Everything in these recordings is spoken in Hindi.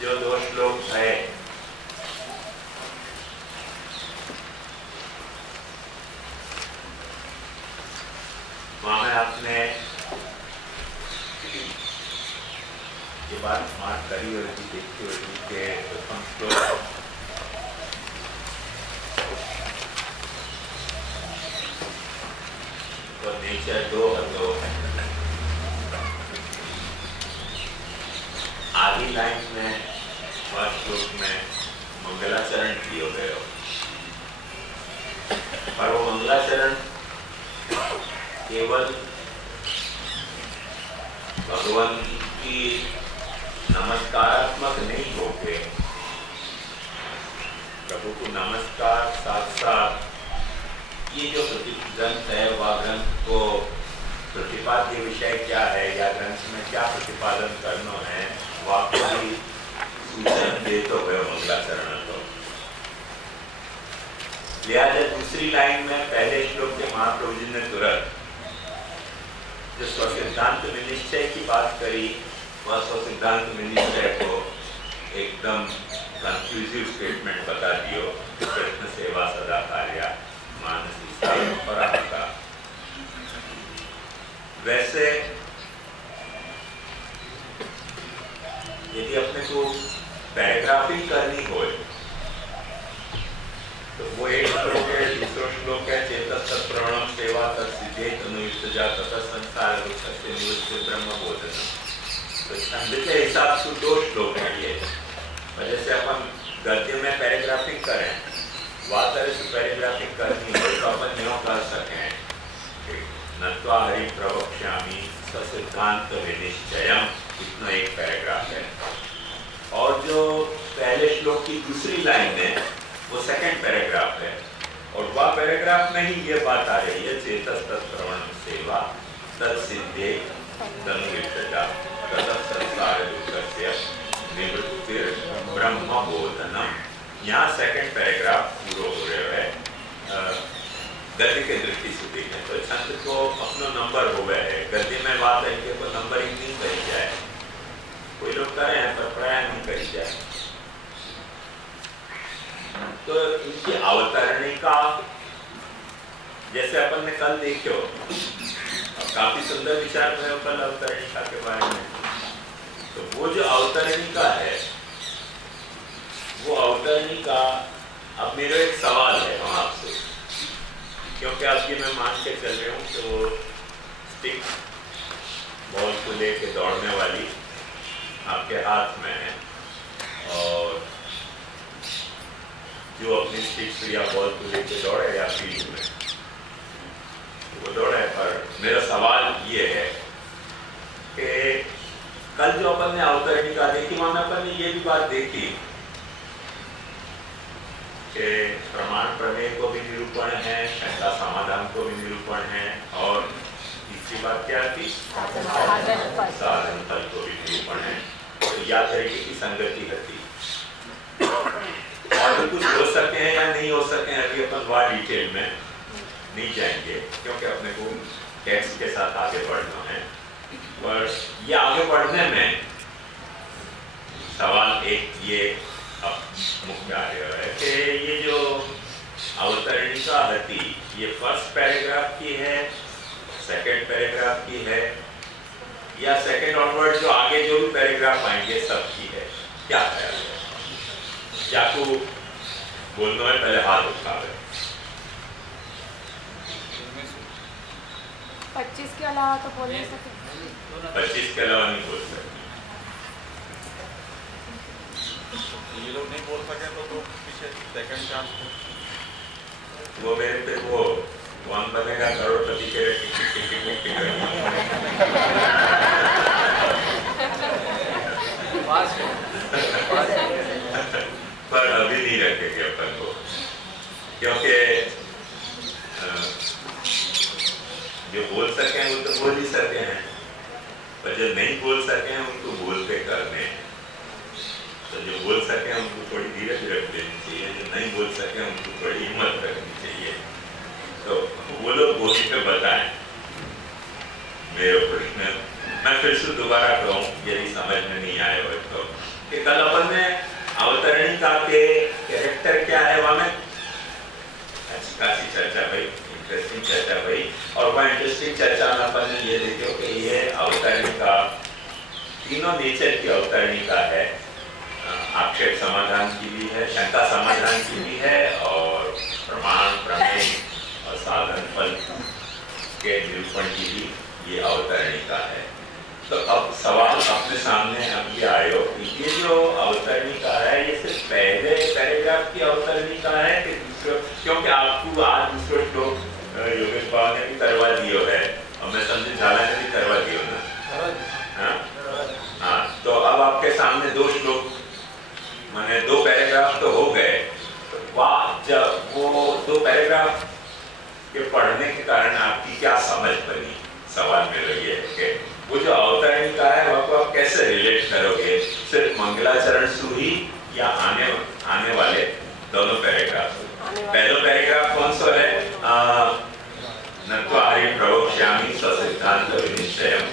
जो दो श्लोक है वहां में आपने ये बात मार्क करी और देखी होगी कि प्रथम श्लोक तो नेचर दो तो आधी लाइन में फर्स्ट श्लोक में मंगलाचरण किए गए हो और वो मंगलाचरण केवल भगवान की नमस्कारात्मक नहीं होके प्रभु को नमस्कार साथ साथ ये जो ग्रंथ है वह ग्रंथ को प्रतिपाद्य विषय क्या है या ग्रंथ में क्या प्रतिपादन करना है वह भी सूचन दे तो गए मंगलाचरण तो लिहाजा दूसरी लाइन में पहले श्लोक के महाप्रभु जी ने तुरंत जो स्वसिद्धांत निश्चय की बात करी वह स्वसिद्धांत निश्चय को एकदम कंफ्यूजिव स्टेटमेंट बता दियो। कृष्ण सेवा सदा कार्य मानसी परंपरा। वैसे यदि अपने को पैराग्राफिंग करनी हो तो वो एक श्लोक है, दूसरा श्लोक है चेतस तत्प्रवणम सेवा तत्सिद्धे तनुयुक्तजा ततः संसार दुःखस्य निवृत्ति ब्रह्म बोधन। तो छंद के हिसाब से दो श्लोक है ये। और जैसे अपन गद्य में पैराग्राफिंग करें वातर से पैराग्राफिंग करनी हो तो अपन न्यों कर सकें नत्वा हरि प्रवक्ष्यामि ससिद्धांत विनिश्चयम, इतना एक पैराग्राफ है। और जो पहले श्लोक की दूसरी लाइन है वो सेकंड पैराग्राफ है और वह पैराग्राफ में ही ये बात आ रही है चेतस तत्प्रवणम सेवा तत्सिद्धे तनुयुक्तजा ततः संसार दुःखस्य निवृत्ति ब्रह्म बोधनम। यहाँ सेकंड पैराग्राफ पूरा हो रहा है गद्य के दृष्टि से देखें तो छंद को अपना नंबर हो गया है। गद्य में बात है कि नंबरिंग नहीं करी जाए, कोई लोग करें पर प्राय नहीं करी जाए। तो इनकी अवतरणिका जैसे अपन ने कल देखो काफी सुंदर विचार हुए कल अवतरणिका के बारे में। तो वो जो अवतरणिका है वो अवतरणिका अब मेरा एक सवाल है आपसे, क्योंकि आज ये मैं मान के चल रहा हूँ तो स्टिक बॉल को लेके दौड़ने वाली आपके हाथ में है और जो अपनी स्टिक्स या बॉल को लेके दौड़े या फील्ड में वो दौड़े। पर मेरा सवाल ये है कि कल जो अपन ने अवतरणिका देखी वहां में अपन ने ये भी बात देखी कि प्रमाण प्रमेय को भी निरूपण है, शंका समाधान को भी निरूपण है और तीसरी बात क्या थी साधन फल को भी निरूपण है। तो या तरीके की संगति रहती और भी कुछ हो सके हैं या नहीं हो सके हैं अभी अपन वह डिटेल में नहीं जाएंगे क्योंकि अपने को टेक्स्ट के साथ आगे बढ़ना है। पर ये आगे बढ़ने में सवाल एक ये मुख्य आर्य है कि ये जो अवतरणिका हती ये फर्स्ट पैराग्राफ की है, सेकंड पैराग्राफ की है, या सेकंड ऑनवर्ड जो आगे जो भी पैराग्राफ आएंगे सब की है? क्या ख्याल है? याकू बोलने में पहले हाथ उठावे। 25 के अलावा तो बोल नहीं सकते। 25 के अलावा नहीं बोल सकते। ये लोग नहीं बोल सके तो पीछे सेकंड चांस वो मेरे पे वो कौन बनेगा करोड़पति के पर अभी नहीं रखेंगे अपन को, क्योंकि जो बोल सके हैं वो तो बोल ही सके हैं, पर जो नहीं बोल सके हैं उनको बोल के करने हैं। तो जो बोल सके हैं उनको थोड़ी धीरे धीरे देनी चाहिए, जो नहीं बोल सके उनको थोड़ी हिम्मत रखनी चाहिए। तो वो लोग बोल के बताएं। मेरे प्रश्न मैं फिर से दोबारा कहूँ यदि समझ में नहीं आए हो तो, कि कल अपन ने अवतरणिका के कैरेक्टर क्या है वहां में अच्छी खासी चर्चा भाई, इंटरेस्टिंग चर्चा भाई। और वह इंटरेस्टिंग चर्चा में अपन ने ये देखो कि ये अवतरणिका तीनों नेचर की अवतरणिका है, आक्षेप समाधान की भी है, शंका समाधान की भी है, और प्रमाण प्रमेय और साधन फल के निरूपण की भी ये अवतरणिका है। तो अब सवाल अपने सामने अभी आयो, ये जो अवतरणिका है ये सिर्फ पहले पैराग्राफ की अवतरणिका है कि दूसरे? क्योंकि आपको आज दूसरे श्लोक योगेश बाबा ने भी करवा दियो है और मैं समझे झाला ने भी करवा दियो ना। हाँ, तो अब आपके सामने दो श्लोक माने दो पैराग्राफ तो हो गए। तो वाह, जब वो दो पैराग्राफ के पढ़ने के कारण आपकी क्या समझ बनी? सवाल मेरा ये है कि वो जो अवतरणिका है वह आप कैसे रिलेट करोगे, सिर्फ मंगलाचरण सूही या आने वाले दोनों पैराग्राफ? पहला पैराग्राफ कौन सा है? नत्वारि प्रवक्ष्यामि स्वसिद्धांत विनिश्चयम्,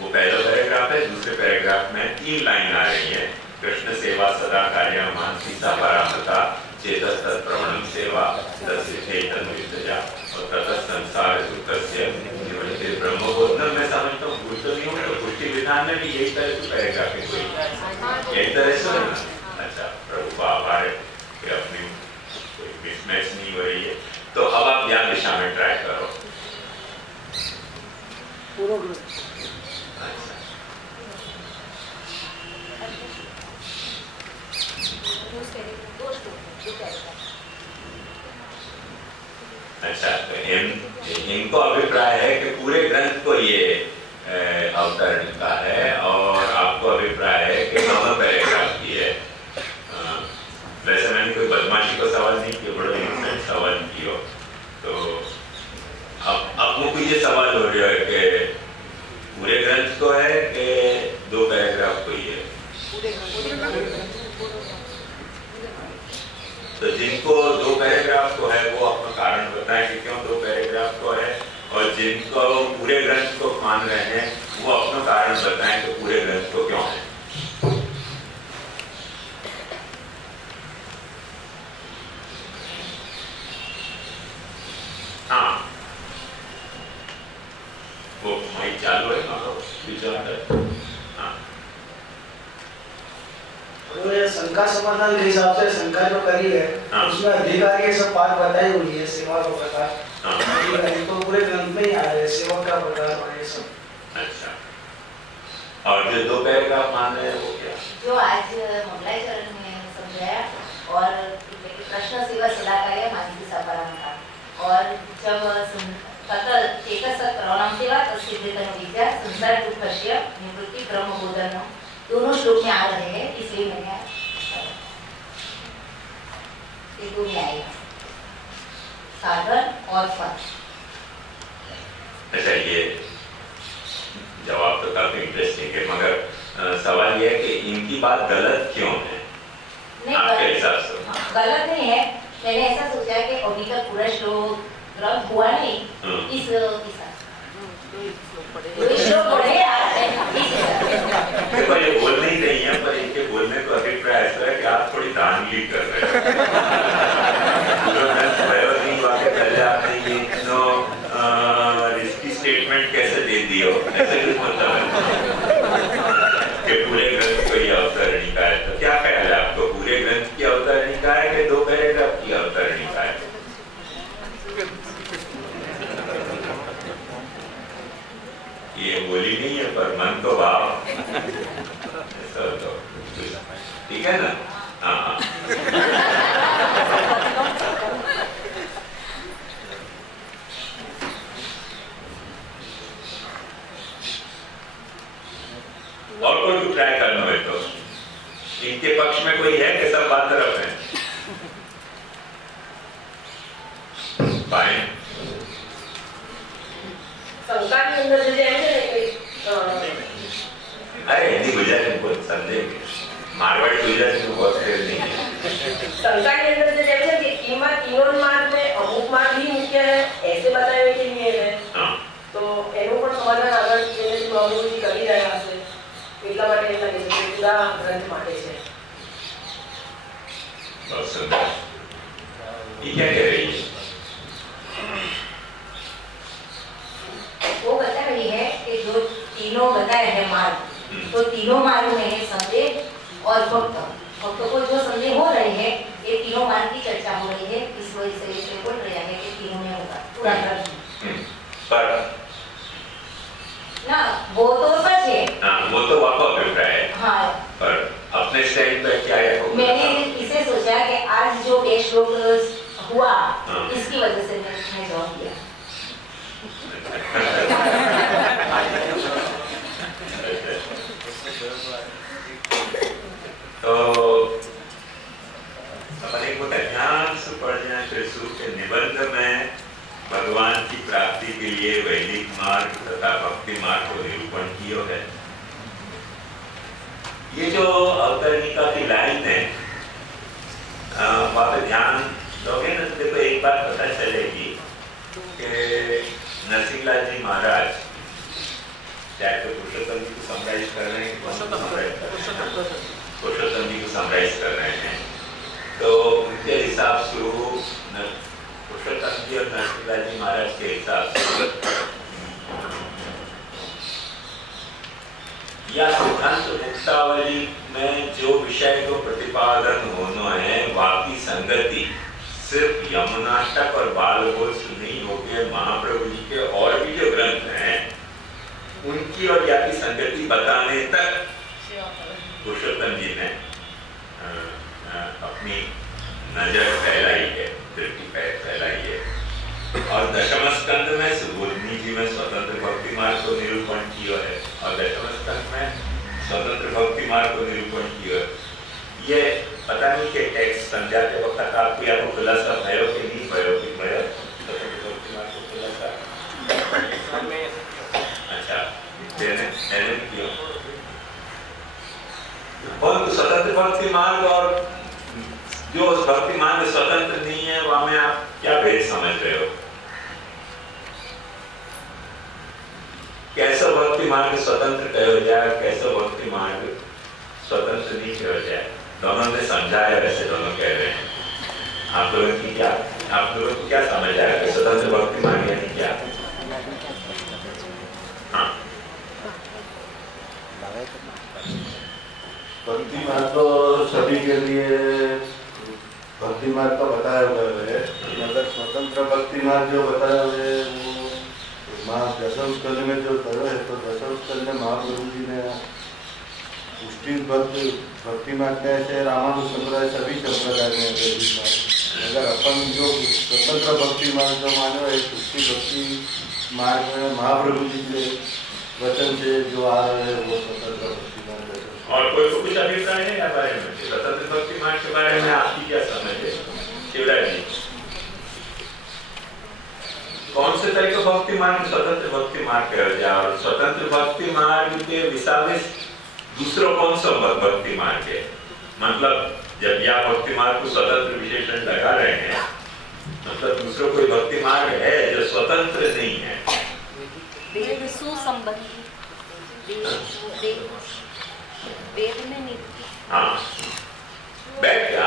वो पहला पैराग्राफ है। दूसरे पैराग्राफ में 3 लाइन आ रही है, कृष्ण सेवा सदा कार्य मानसी सा परामता चेतस तत्प्रवणम सेवा तस्य तन्वितया और ततः संसार दुःखस्य निवृत्ति ब्रह्मबोधन। मैं समझता हूँ भूल तो नहीं हूँ, तो पुष्टि विधान में भी यही तरह से पैराग्राफ है, कोई यही तरह से ना? अच्छा, प्रभु का आभार है कि अपनी कोई मिसमैच नहीं हो रही है। तो अब आप या दिशा में ट्राई करो। अच्छा, तो इनको अभिप्राय है कि पूरे ग्रंथ को ये अवतरणिका है, और आपको अभिप्राय है कि दोनों पैराग्राफ की है। वैसे मैंने कोई बदमाशी को सवाल नहीं किया, बड़ा इनोसेंट सवाल किया। तो अब मुझे ये सवाल हो रहा है कि पूरे ग्रंथ को है कि दो पैराग्राफ को ही है? तो जिनको दो पैराग्राफ को है वो अपना कारण बताएं कि क्यों दो पैराग्राफ को है, और जिनको पूरे ग्रंथ को मान रहे हैं वो अपना कारण बताएं कि पूरे ग्रंथ को क्यों है। हाँ, वो माइक चालू है ना, विचार। शंका समाधान के हिसाब से शंका जो करी है उसमें अधिकार के सब बात बताई हुई है, सेवा का प्रकार तो पूरे ग्रंथ में ही आ रहे हैं, सेवा का प्रकार और ये सब। अच्छा, और जो दो पैराग्राफ मान रहे हैं वो क्या? जो आज मंगलाचरण में समझाया, और कृष्ण सेवा सदा कार्य मानसी सा परामता, और जब संसार दुःखस्य निवृत्ति ब्रह्मबोधन दोनों श्लोक में आ रहे हैं, इसलिए मैंने में आएगा साधन और फल। अच्छा, ये जवाब तो काफी इंटरेस्टिंग है, मगर सवाल ये है कि इनकी बात गलत क्यों है? नहीं, आपके हिसाब से गलत नहीं है। मैंने ऐसा सोचा कि अभी तक पूरा श्लोक ग्रंथ हुआ नहीं, इस श्लोक पढ़े ये बोल नहीं रही है, पर इनके बोलने को लीड कर रहे पहले आपने ये रिस्की स्टेटमेंट कैसे दे दियो, ऐसे कुछ मतलब है कि पूरे ग्रंथ को ये अवतरणिका है। तो क्या ख्याल है आपको, पूरे ग्रंथ की अवतरणिका है कि 2 पैराग्राफ की अवतरणिका है? ये बोली नहीं है पर मन तो भाव ऐसा तो ठीक है ना। हाँ और कोई को ट्राई करना है तो इनके पक्ष में कोई है कि सब बात तरफ है? फाइन। शंका के अंदर जो है अरे हिंदी गुजराती को समझेंगे, मारवाड़ी गुजराती को बहुत फेर नहीं है। शंका के अंदर जो है कि कीमत तीनों मार्ग में अमुक मार्ग ही मुख्य है ऐसे बताए के लिए है। तो એનું પણ સમાધાન આગળ જેને મહાપ્રભુજી કરી રહ્યા હશે એટલા માટે એમ લાગે છે કે પૂરા ગ્રંથ માટે છે। बहुत सुंदर। ये क्या कह रही है? वो बता रही है कि जो तीनों बताए हैं मार्ग, तो तीनों मार्ग में है संदेह और भक्त। भक्तों को जो संदेह हो रहे हैं ये तीनों मार्ग की चर्चा हो रही है, इस वजह से ये बोल रहा है कि तीनों में होगा पूरा ग्रंथ। पर ना वो तो सच है। हाँ वो तो आपका अभिप्राय है। हाँ पर अपने स्टैंड पे क्या है? मैंने इसे सोचा कि आज जो एक श्लोक हुआ इसकी वजह से मैंने जवाब दिया। तो अपन एक ध्यान से पढ़ जाए त्रिशूल के निबंध में भगवान की प्राप्ति के लिए वैदिक मार्ग तथा भक्ति मार्ग को निरूपण किया है। ये जो अवतरणिका की लाइन है वहाँ पे ध्यान दोगे ना तो देखो एक बात पता चलेगी कि नरसिंहलाल जी महाराज चाहे तो पुरुषोत्तम जी को समराइज कर रहे हैं, पुरुषोत्तम जी को समराइज कर रहे हैं, तो उनके हिसाब से पुरुषोत्तम जी और नरसिंहलाल जी महाराज के हिसाब से या सिद्धांत मुक्तावली में जो विषय को प्रतिपादन होना है वाकी संगति सिर्फ यमुनाटक और बालबोध से नहीं होगी, महाप्रभु जी के और भी जो ग्रंथ हैं उनकी और या की संगति बताने तक पुरुषोत्तम जी ने अपनी नजर फैलाई है, दृष्टि फैलाई है। और दशम स्कंद में सुबोधनी जी में स्वतंत्र भक्ति मार्ग को निरूपण किया है और दशम स्कंद में स्वतंत्र भक्ति मार्ग को निरूपण किया है। ये पता नहीं कि टेक्स्ट समझाते वक्त आपको या तो खुलासा भयो कि नहीं भयो कि भयो स्वतंत्र भक्ति मार्ग को खुलासा अच्छा मैंने किया। और स्वतंत्र भक्ति मार्ग और जो भक्ति मार्ग स्वतंत्र नहीं है वहां में आप क्या भेद समझ रहे हो? कैसे भक्ति मार्ग स्वतंत्र कहो जाए, कैसे भक्ति मार्ग स्वतंत्र नहीं कहो जाए? दोनों ने समझाया, वैसे दोनों कह रहे हैं। आप लोगों की क्या, आप लोगों को क्या समझ आया कि स्वतंत्र भक्ति मार्ग यानी क्या? हाँ भक्ति मार्ग तो सभी के लिए भक्ति मार्ग का बताया हुआ है, मगर स्वतंत्र भक्ति मार्ग जो बताया हुआ है वो दशम स्कंद में जो करो है, तो दशम स्कंद में महाप्रभु जी ने पुष्टि भक्ति मार्ग में ऐसे रामानुज संप्रदाय सभी संप्रदाय में वैदिक मार्ग, अगर अपन जो स्वतंत्र भक्ति मार्ग जो मानो है पुष्टि भक्ति मार्ग में महाप्रभु जी के वचन से जो आ रहे हैं वो स्वतंत्र भक्ति मार्ग है। और कोई को कुछ अभिप्राय है या बारे में स्वतंत्र भक्ति मार्ग के बारे में आपकी क्या समझ है शिवराज जी? कौन से तरह का भक्ति मार्ग स्वतंत्र भक्ति मार्ग कहा जाए और स्वतंत्र भक्ति मार्ग के विसाविस दूसरा कौन सा भक्ति मार्ग है? मतलब जब यह भक्ति मार्ग को स्वतंत्र विशेषण लगा रहे हैं मतलब दूसरा कोई भक्ति मार्ग है जो स्वतंत्र नहीं है? वेद में नहीं। हाँ बैठ क्या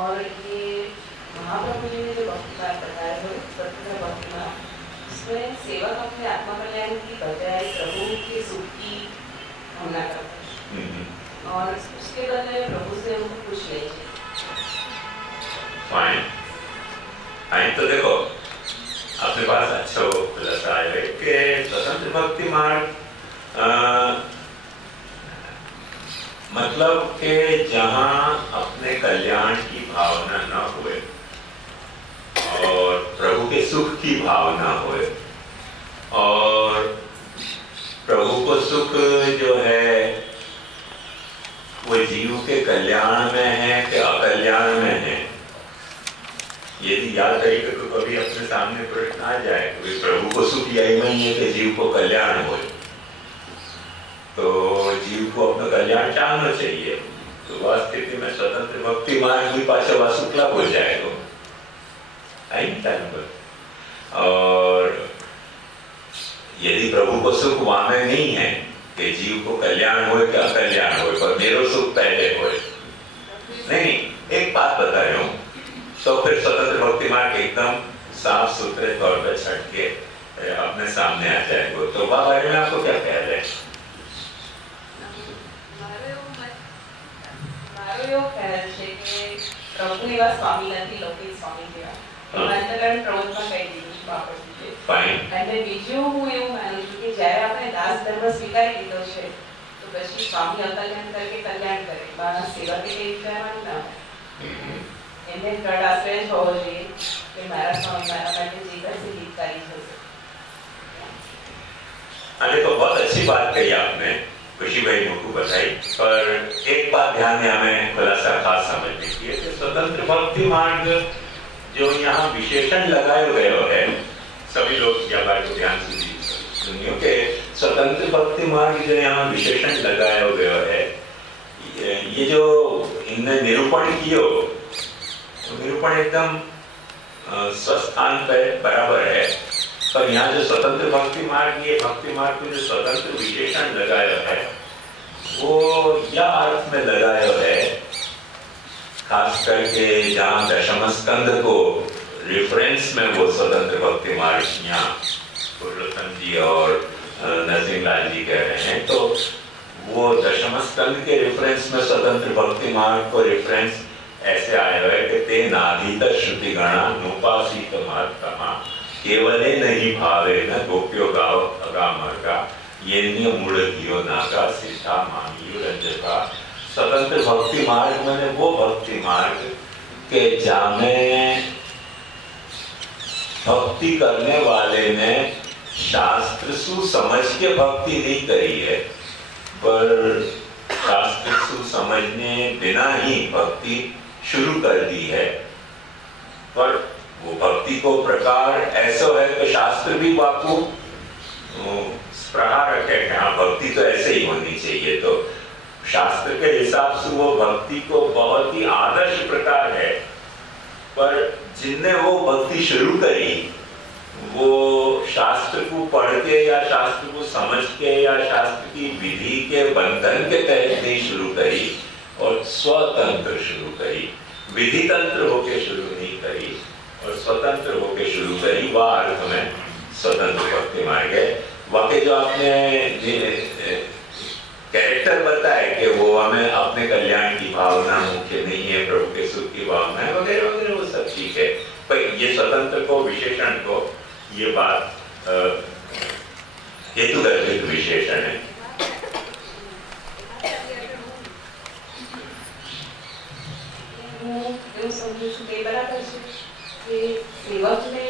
और ये महाप्रभु जी ने जो भक्ति मार्ग बताया है स्वतंत्र भक्ति मार्ग, उसमें सेवक अपने आत्मा कल्याण की बजाय प्रभु के सुख की कामना करते हैं और उसके बदले प्रभु से उनको कुछ नहीं चाहिए। फाइन, तो देखो अपने पास अच्छा वो खुलासा है कि स्वतंत्र भक्ति मार्ग मतलब कि जहाँ अपने कल्याण की भावना न होए और प्रभु के सुख की भावना होए, और प्रभु को सुख जो है वो जीव के कल्याण में है कि अकल्याण में है। यदि याद करेगा तो कभी अपने सामने प्रश्न आ जाए कि प्रभु को सुख यही नहीं है कि जीव को कल्याण हो, तो जीव को अपना कल्याण चाहना चाहिए। तो वह स्थिति में स्वतंत्र भक्ति मार्ग भी पाछा वासुकला हो जाएगा। और यदि प्रभु को सुख वहां में नहीं है कि जीव को कल्याण हो कि अकल्याण हो, पर मेरा सुख पहले हो, नहीं, एक बात बता रहा हूँ, तो फिर स्वतंत्र भक्ति मार्ग एकदम साफ सुथरे तौर पर छट के अपने सामने आ जाएगा। तो वह बारे में आपको क्या कह रहे हैं? प्रभु एवा स्वामी નથી, લૌકિક સ્વામી જેવા અંતકરણ પ્રવૃત્તિમાં કહી દીધું છે બાપુજી છે। અને બીજું હું એવું માનું છું કે જ્યારે આપણે દાસ ધર્મ સ્વીકારી લીધો છે તો પછી સ્વામી અકલ્યાણ કરકે કલ્યાણ કરે, મારા સેવા કે કઈ વિચારવાનું ના હોય। એમને દ્રઢ આશ્રય જ હોવો જોઈએ કે મારા સ્વામી મારા માટે જે કરશે હિતકારી થશે। अरे तो बहुत अच्छी बात कही आपने, खुशी भाई मुझको बताई, पर एक बात ध्यान में हमें खुलासा खास समझने की है कि स्वतंत्र भक्ति मार्ग जो यहाँ विशेषण लगाए हुए है, सभी लोग यह बात को ध्यान से सुनियो कि स्वतंत्र भक्ति मार्ग जो यहाँ विशेषण लगाए हुए है, ये जो इनने निरूपण कियो, निरूपण एकदम स्वस्थान पे बराबर है, पर यहाँ जो स्वतंत्र भक्ति मार्ग, ये भक्ति मार्ग को जो स्वतंत्र विशेषण लगाया है वो यह अर्थ में लगाया है, खास करके जहाँ दशम स्कंद को रेफरेंस में वो स्वतंत्र भक्ति मार्ग यहाँ पुरुषोत्तम जी और नरसिंह लाल जी कह रहे हैं, तो वो दशम स्कंद के रेफरेंस में स्वतंत्र भक्ति मार्ग को रेफरेंस ऐसे आया है कि ते नाधीत श्रुति गणा नोपासीत महात्मा केवले नहीं भावे न गोप्यो गाव अगामर्गा येन्य मूढ़ नागा सीता मांगियो रंजका। स्वतंत्र भक्ति मार्ग मैंने वो भक्ति मार्ग के जामे भक्ति करने वाले ने शास्त्र सु समझ के भक्ति नहीं करी है, पर शास्त्र सु समझने बिना ही भक्ति शुरू कर दी है। पर वो भक्ति को प्रकार ऐसा है कि शास्त्र भी बापू प्रहार रखे कि हाँ भक्ति तो ऐसे ही होनी चाहिए, तो शास्त्र के हिसाब से वो भक्ति को बहुत ही आदर्श प्रकार है, पर जिनने वो भक्ति शुरू करी वो शास्त्र को पढ़ के या शास्त्र को समझ के या शास्त्र की विधि के बंधन के तहत नहीं शुरू करी और स्वतंत्र शुरू करी, विधि तंत्र होके शुरू नहीं करी और स्वतंत्र होके शुरू करी। वह अर्थ में स्वतंत्र भक्ति मार्ग है। वाकई जो आपने कैरेक्टर बताया कि वो हमें अपने कल्याण की भावना मुख्य नहीं है, प्रभु के सुख की भावना है वगैरह वगैरह, वो सब ठीक है, पर ये स्वतंत्र को विशेषण को ये बात हेतु गर्भित विशेषण है। સેવકને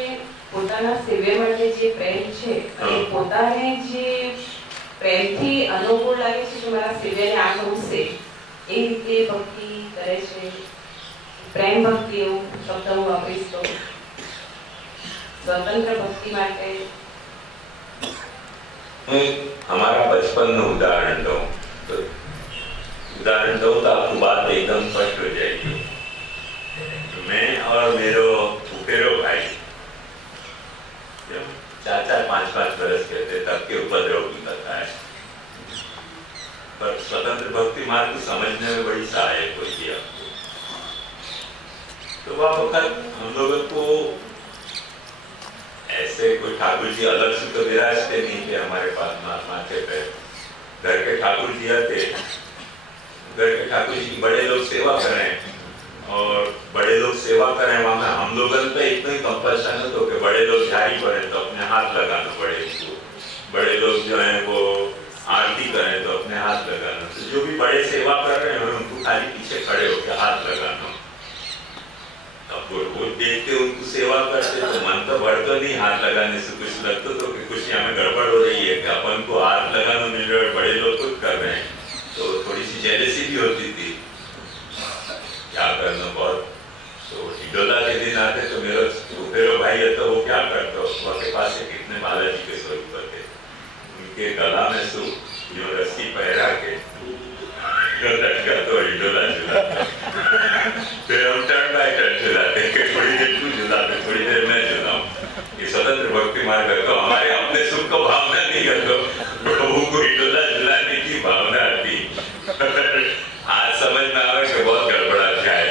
પોતાના સેવ્ય માટે જે પ્રેમ છે અને પોતાને જે પ્રેમથી અનુકૂળ લાગે છે કે મારા સેવ્યને આ ગમશે એ રીતે ભક્તિ કરે છે। પ્રેમ ભક્તિ એવું શબ્દ હું વાપરીશ તો स्वतंत्र भक्ति માટે हमारा बचपन में उदाहरण दो तो आपको बात एकदम स्पष्ट हो जाएगी। मैं और मेरो फुफेरो भाई 4-5 वर्ष के थे तब के उपद्रव की कथा है, पर स्वतंत्र भक्ति मार्ग समझने में बड़ी सहायक होती है आपको। तो वह वक्त हम लोगों को ऐसे कोई ठाकुर जी अलग से तो विराजते नहीं थे हमारे पास माथे पे। घर के ठाकुर जी आते, घर के ठाकुर जी की बड़े लोग सेवा कर रहे हैं और बड़े लोग सेवा करें वहां में हम लोगों पे इतना ही कंपल्सन हो कि बड़े लोग झाड़ी करें तो अपने हाथ लगाना, बड़े लोग जो हैं वो आरती करें तो अपने हाथ लगाना। तो जो भी बड़े सेवा कर रहे हैं उनको खाली पीछे खड़े होकर हाथ लगाना। अब वो देखते उनको सेवा करते तो मन तो बढ़ता नहीं, हाथ लगाने से कुछ लगता तो कि कुछ यहाँ में गड़बड़ हो रही है कि अपन को हाथ लगाना मिल रहा है, बड़े लोग कुछ कर रहे हैं, तो थोड़ी सी जेलसी भी होती थी क्या करना बहुत। तो हिडोला के दिन आते तो मेरा भाई है तो वो क्या करता, उसके पास से कितने बालाजी के स्वरूप थे, उनके गला में जो रस्सी पहरा के लटका तो हिडोला झुलाते, फिर हम टर्न बाय टर्न झुलाते कि थोड़ी देर तू झुलाते, थोड़ी देर मैं झुलाऊं। ये स्वतंत्र भक्ति मार्ग तो हमारे अपने सुख को भावना नहीं करते, प्रभु को हिडोला झुलाने की भावना आती। आज समझ में आवे कि बहुत गड़बड़ा शायद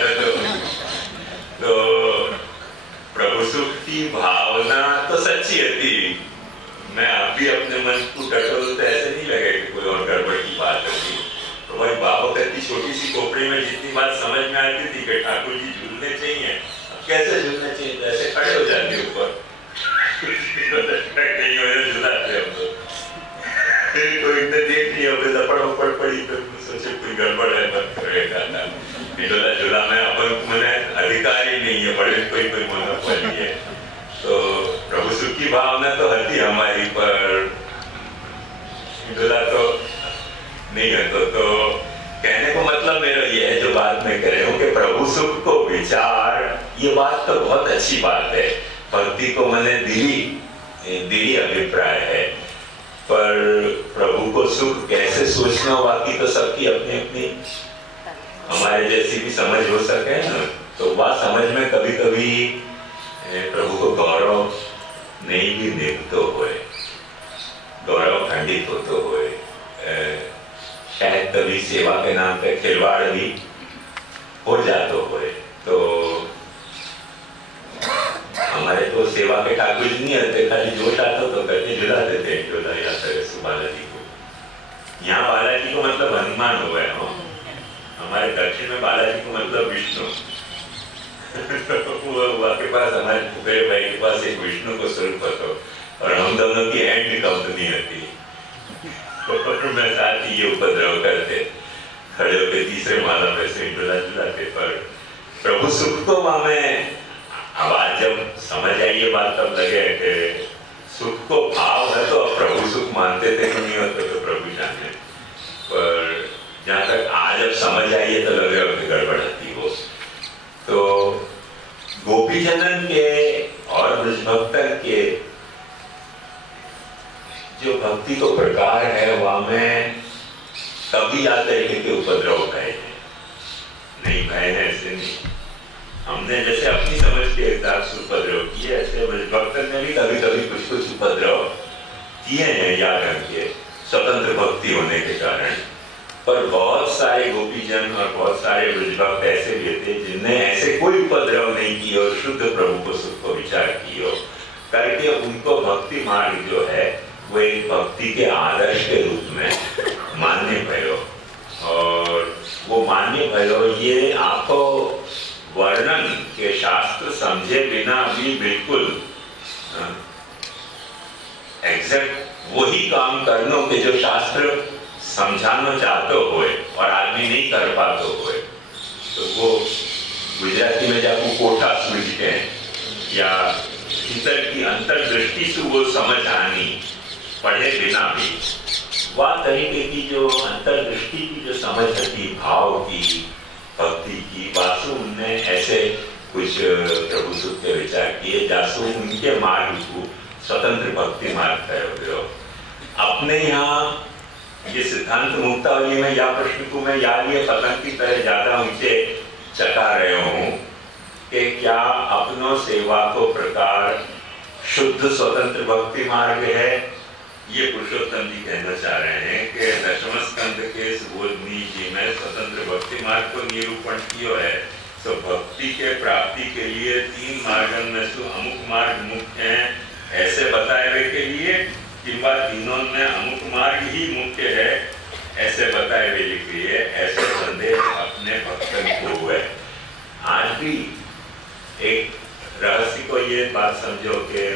तो प्रभु सुख की भावना तो सच्ची थी। मैं आप भी अपने मन को टटोल तो ऐसे नहीं लगे कि कोई और गड़बड़ की बात होती। तो भाई बाबा कहती छोटी सी खोपड़ी में जितनी बात समझ में आती थी कि ठाकुर जी झूलने चाहिए, अब कैसे झूलने चाहिए, तो ऐसे खड़े हो जाते ऊपर नहीं हो झुलाते हम लोग। फिर कोई ने देख लिया, फिर लपड़ उपड़ पड़ी तो सोचे कोई गड़बड़ है, बंद करेगा ना हिडोला झूला में अपन मैंने अधिकार ही नहीं है, बड़े कोई मोनोपोली है। तो प्रभु सुख की भावना तो हती हमारी, पर हिडोला तो नहीं है। तो कहने को मतलब मेरा ये है, जो बात मैं कह रहा हूँ कि प्रभु सुख को विचार, ये बात तो बहुत अच्छी बात है, भक्ति को मैंने दिली अभिप्राय है, पर प्रभु को सुख कैसे सोचना बाकी तो सबकी अपनी अपनी, हमारे जैसी भी समझ हो सके ना। तो वह समझ में कभी कभी प्रभु को गौरव नहीं भी निभतो हुए, गौरव खंडित होते हुए, शायद कभी सेवा के नाम पे खिलवाड़ भी हो जाते हुए। तो हमारे तो सेवा के ठाकुर नहीं आते, खाली जोश आता तो करके झुला देते हैं झोला या सरस्वती बालाजी को। यहाँ बालाजी को मतलब हनुमान हो गए हो, हमारे दक्षिण में बालाजी को मतलब विष्णु वो के पास, हमारे मेरे भाई के पास एक विष्णु को स्वरूप हो और हम दोनों की एंड कंपनी होती और मैं साथ ही ये उपद्रव करते, खड़े होकर तीसरे माला पे से झुलाते। पर प्रभु सुख को हमें अब आज जब समझ आई ये बात तब लगे कि सुख को भाव है तो प्रभु सुख मानते थे कि नहीं होते तो प्रभु जाने। पर जहाँ तक आज अब समझ आई है तो लग रहा है गड़बड़ होती वो। तो गोपी जनन के और ब्रजभक्तन के जो भक्ति को प्रकार है वह में कभी याद है कि उपद्रव भय है नहीं, भय है ऐसे नहीं। हमने जैसे अपनी समझ के हिसाब से उपद्रव किए, ऐसे ब्रजभक्तन ने भी कभी कभी कुछ उपद्रव किए हैं याद रखिए, स्वतंत्र भक्ति होने के कारण। पर बहुत सारे गोपीजन और बहुत सारे ब्रजभक्त ऐसे भी थे जिनने ऐसे कोई उपद्रव नहीं किए और शुद्ध प्रभु को सुख को विचार किए करके उनको भक्ति मार्ग जो है वो एक भक्ति के आदर्श के रूप में मान्य भयो। और वो मान्य भयो ये आपको वर्णन के शास्त्र समझे बिना भी बिल्कुल एग्जैक्ट वही काम करनो के जो शास्त्र समझाना चाहते हुए और आदमी नहीं कर पाते हुए, तो वो गुजराती में जाको कोठा सूझ के या भीतर की अंतर्दृष्टि से वो समझ आनी पढ़े बिना भी वह तरीके की जो अंतर्दृष्टि की जो समझ थी भाव की भक्ति की, वासु उनने ऐसे कुछ प्रभु सुख के विचार किए जासु उनके मार्ग को स्वतंत्र भक्ति मार्ग तय हो। अपने यहाँ ये सिद्धांत मुक्तावली में या प्रश्न को मैं याद ये पतंग की तरह ज्यादा ऊंचे चका रहे हूँ कि क्या अपनों सेवा को प्रकार शुद्ध स्वतंत्र भक्ति मार्ग है। ये पुरुषोत्तम जी कहना चाह रहे हैं कि दशम स्कंद के सुबोधनी जी में स्वतंत्र भक्ति मार्ग को निरूपण किया है तो भक्ति के प्राप्ति के लिए 3 मार्गन में से अमुक मार्ग मुख्य हैं ऐसे बताए हुए के लिए, किंवा तीनों में अमुक मार्ग ही मुख्य है ऐसे बताए हुए के लिए, ऐसे संदेह अपने भक्तन को हुए। आज भी एक रहस्य को ये बात समझो कि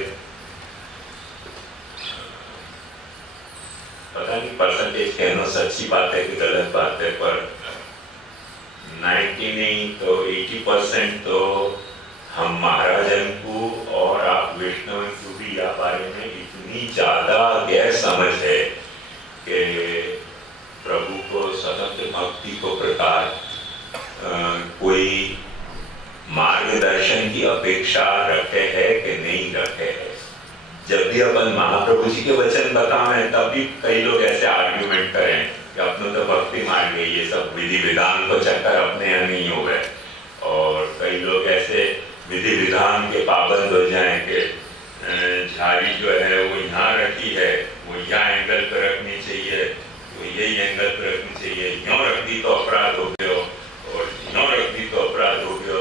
पता नहीं परसेंटेज कहना सच्ची बात है कि गलत बात है, पर 90 नहीं तो 80% तो हम महाराजन को और आप वैष्णव को भी या बारे में इतनी ज्यादा गैर समझ है कि प्रभु को स्वतंत्र भक्ति को प्रकार कोई मार्गदर्शन की अपेक्षा रखे है कि नहीं रखे है। जब भी अपन महाप्रभु जी के वचन बताएं तब भी कई लोग ऐसे आर्ग्यूमेंट करें कि अपने तो भक्ति मार्ग है, ये सब विधि विधान को चक्कर अपने यहाँ नहीं हो गए, और कई लोग ऐसे विधि विधान के पाबंद हो जाएं कि झाड़ी जो है वो यहाँ रखी है, वो यहाँ एंगल पर रखनी चाहिए, वो यही एंगल पर रखनी चाहिए, यूँ रख दी तो अपराध हो गया और यूँ रख दी तो अपराध हो गया।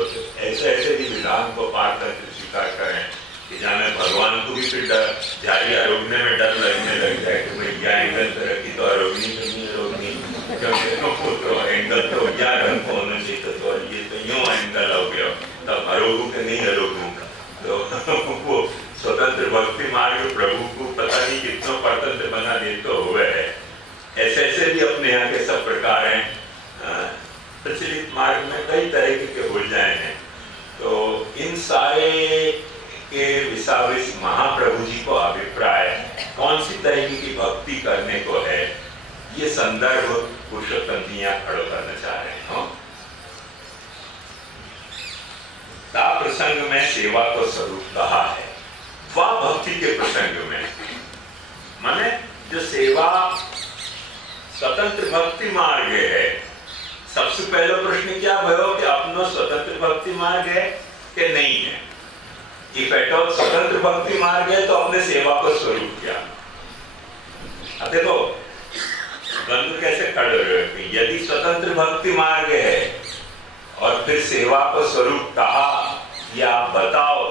ऐसे ऐसे भी विधान को पार करके स्वीकार करें कि जाने भगवान को भी फिर डर, झाड़ी आरोगने में डर लगने लग जाए कि भाई यहाँ एंगल पर रखी तो आरोगनी तो नहीं आरोगनी, क्योंकि तो एंगल तो क्या ढंग को होना चाहिए, तो ये तो यूँ एंगल हो गया, तब आरोगू के नहीं आरोगू। तो वो स्वतंत्र भक्ति मार्ग प्रभु को पता नहीं कितना परतंत्र बना देते हुए है। ऐसे ऐसे भी अपने यहाँ के सब प्रकार हैं। प्रचलित मार्ग में कई तरह के हो जाए हैं। तो इन सारे के विसाविस महाप्रभु जी को अभिप्राय कौन सी तरीके की भक्ति करने को है, ये संदर्भ पुरुषोत्तम जी यहाँ खड़ो करना चाह रहे हैं। ता प्रसंग में सेवा को स्वरूप कहा है, वह भक्ति के प्रसंग में माने जो सेवा स्वतंत्र भक्ति मार्ग है। सबसे पहला प्रश्न क्या भयो कि अपनो स्वतंत्र भक्ति मार्ग है कि नहीं है। इफ एट ऑल स्वतंत्र भक्ति मार्ग है तो अपने सेवा को स्वरूप किया। अब देखो द्वंद्व कैसे खड़े हुए, यदि स्वतंत्र भक्ति मार्ग है और फिर सेवा को स्वरूप कहा या बताओ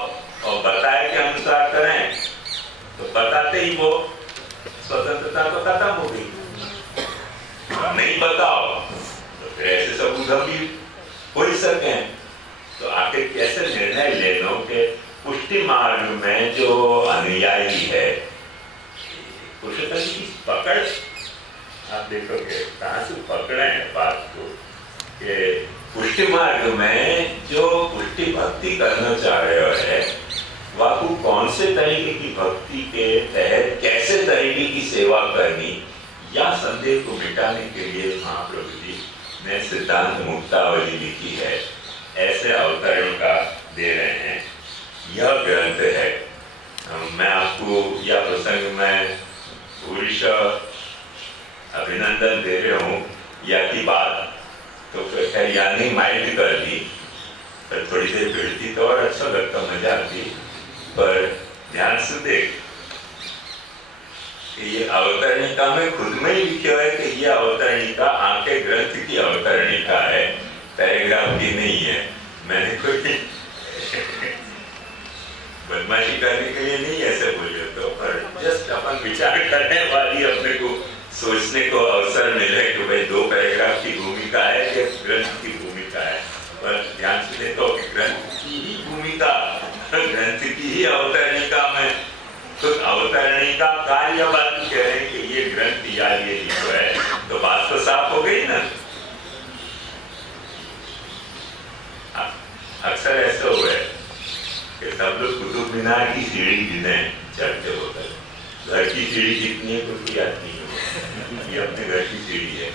और बताए के अनुसार करें, तो बताते ही वो स्वतंत्रता तो खत्म हो गई। नहीं बताओ तो फिर ऐसे सब उधम भी हो ही सके। तो आखिर कैसे निर्णय ले लो कि पुष्टि मार्ग में जो अनुयायी है, पुरुषोत्तम जी की पकड़ आप देखोगे कहाँ से पकड़े हैं बात को कि पुष्टि मार्ग में जो पुष्टि भक्ति करना चाह रहे है वह कौन से तरीके की भक्ति के तहत कैसे तरीके की सेवा करनी, या संदेह को मिटाने के लिए महाप्रभु जी ने सिद्धांत मुक्तावली लिखी है। ऐसे अवतरण का दे रहे हैं। यह ग्रंथ है। मैं आपको यह प्रसंग में पूरी अभिनंदन दे रहा हूँ। यह की बात तो खैर यानी माइल्ड कर दी, पर थोड़ी देर फिरती तो और अच्छा लगता, मजा आती। पर ध्यान से देख, ये अवतरणिका में खुद में ही लिखा है कि ये अवतरणिका आपके ग्रंथ की अवतरणिका है, पैराग्राफ की नहीं है। मैंने कोई बदमाशी करने के लिए नहीं ऐसे बोले तो, पर जस्ट अपन विचार करने वाली अपने को सोचने को अवसर मिले कि भाई 2 पैराग्राफ की भूमिका है कि ग्रंथ की भूमिका है। पर ध्यान से देखो कि ग्रंथ की ही भूमिका, ग्रंथ की ही अवतरणिका में तो अवतरणिका कार्य बात कह रहे हैं कि ये ग्रंथ या ये लिखो है, तो बात तो साफ हो गई ना। अक्सर ऐसा हुआ है कि सब लोग कुतुब मीनार की सीढ़ी गिने चढ़ते होते, घर की सीढ़ी कितनी है कुछ याद नहीं हो, ये अपने घर की सीढ़ी है।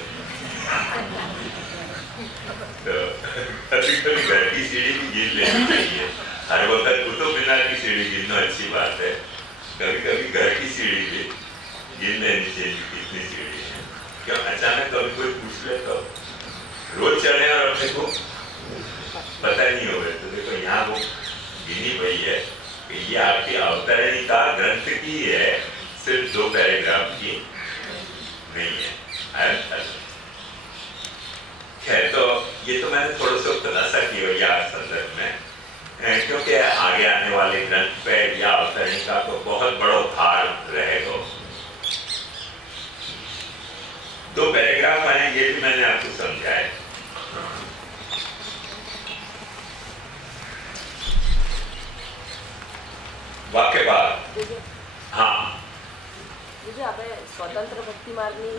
तो कभी घर की सीढ़ी भी गिन लेनी चाहिए। हर वक्त कुतुब मीनार की सीढ़ी गिनना अच्छी बात है, कभी कभी घर की सीढ़ी भी गिन लेनी चाहिए कितनी सीढ़ी है। क्यों अचानक कभी कोई पूछ ले तो रोज चढ़े और अपने को पता नहीं होगा। तो देखो यहाँ वो गिनी हुई है कि ये आपकी अवतरणिका ग्रंथ की है, सिर्फ 2 पैराग्राफ की नहीं है। खैर तो ये तो मैंने थोड़ा सा खुलासा किया यार संदर्भ में, क्योंकि आगे आने वाले ग्रंथ पे या अवतरणी का तो बहुत बड़ा भार रहेगा। 2 पैराग्राफ हैं, ये भी मैंने आपको समझाया। वाक्य बाद हाँ स्वतंत्र भक्ति मार्गनी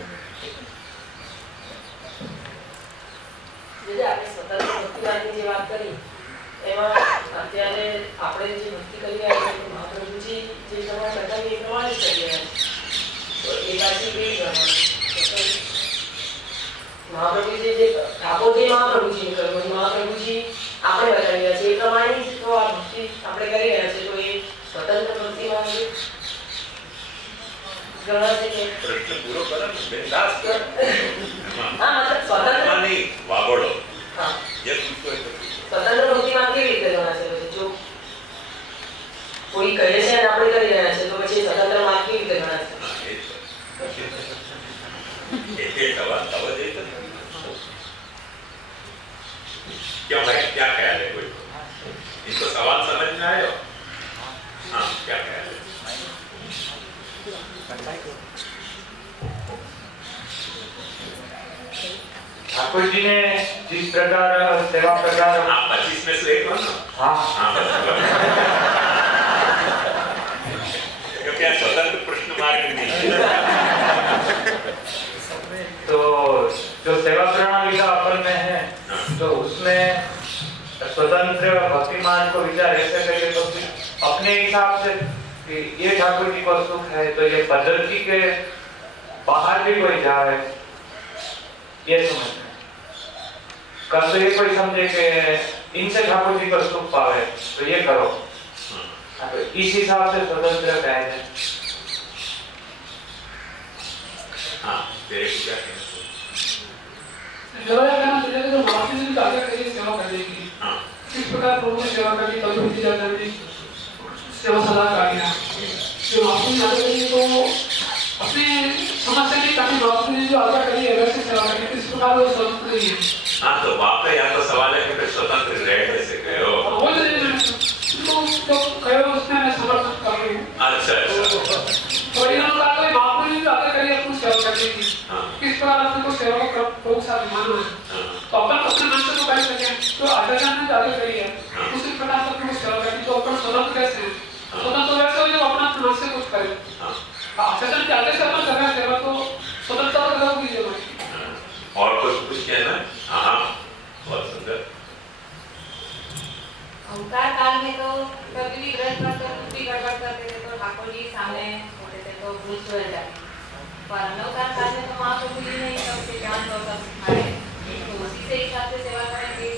स्वतंत्र भक्ति मार्गनी જે વાત કરી એમાં અત્યારે આપણે જે ભક્તિ કરી રહ્યા છીએ મહાપ્રભુજી જે પ્રમાણે બતાવી એ પ્રમાણે જ કરી રહ્યા છીએ તો એ પાછી કેવી પ્રમાણે મહાપ્રભુજી જે ઠાકોરજી મહાપ્રભુજી મહાપ્રભુજી આપણે બતાવી રહ્યા છીએ એ પ્રમાણે જ તો આ ભક્તિ આપણે કરી રહ્યા છીએ તો એ स्वतंत्र भक्ति मार्ग प्रश्न पूरा करो बिंदास कर। हां मतलब स्वतंत्र नहीं वागोड़ो। हां ये पूछो है तो स्वतंत्र भक्ति मार्ग કેવી રીતે ગણા છે જો કોઈ કહે છે અને આપણે કરી રહ્યા છે તો પછી स्वतंत्र मार्ग કેવી રીતે गणा છે ये सवाल तब दे तो क्या भाई क्या ख्याल है कोई इनको सवाल समझ में आया? हाँ क्या ख्याल है? ठाकुर जी ने जिस प्रकार सेवा प्रकार 25 में से एक हो ना? हाँ क्या स्वतंत्र प्रश्न मार्ग नहीं तो जो सेवा प्रणाली का अपन में है तो उसमें स्वतंत्र भक्ति मार्ग को विचार ऐसे करके तो अपने हिसाब से कि ये ठाकुर जी को सुख है तो ये पद्धति के बाहर भी कोई जाए ये समझना कल तो ये कोई समझे कि इनसे ठाकुर जी को सुख पावे तो ये करो तो इस हिसाब से स्वतंत्र कहते हैं। हाँ तेरे को क्या कहना तो महाप्रभु जी आज्ञा करी सेवा करने की किस प्रकार प्रभु ने सेवा करनी कभी भी जाता नहीं सेवा सलाह करना जो महाप्रभु जी आज्ञा करी तो अपने समस्या की काफी महाप्रभु जी जो आज्ञा करी है वैसे सेवा करनी किस प्रकार वो स्वतंत्र नहीं है। हाँ तो वहाँ पे यहाँ तो सवाल है कि फिर स्वतंत्र रह कैसे गए हो? वो तो कहे उसमें मैं समर्थन कर रही हूँ। अच्छा तो इन्होंने कहा कि महाप्रभु जी आज्ञा करी अपनी सेवा करने की किस प्रकार अपने को सेवा को प्रभु साथ मानना है तो अपन अपने मन से तो कर सके तो आचार्य ने आज्ञा करी है उसी प्रकार से अपने को सेवा करनी तो अपन स्वतंत्र कैसे हैं? स्वतंत्र वैसे हो जो अपना मन से कुछ करे आचार्य ने आज्ञा से अपन कर रहे हैं सेवा तो स्वतंत्रता तो अलग हुई है। और कुछ कहना? हाँ बहुत सुंदर। ओंकार काल में तो कभी भी ग्रंथ पढ़कर कुछ भी गड़बड़ करते थे तो ठाकुर जी सामने होते थे तो भूल चल जाती पर अनवकार काल में तो महाप्रभु जी ने सब सिद्धांत और सब सिखाए तो उसी से हिसाब से सेवा करेंगे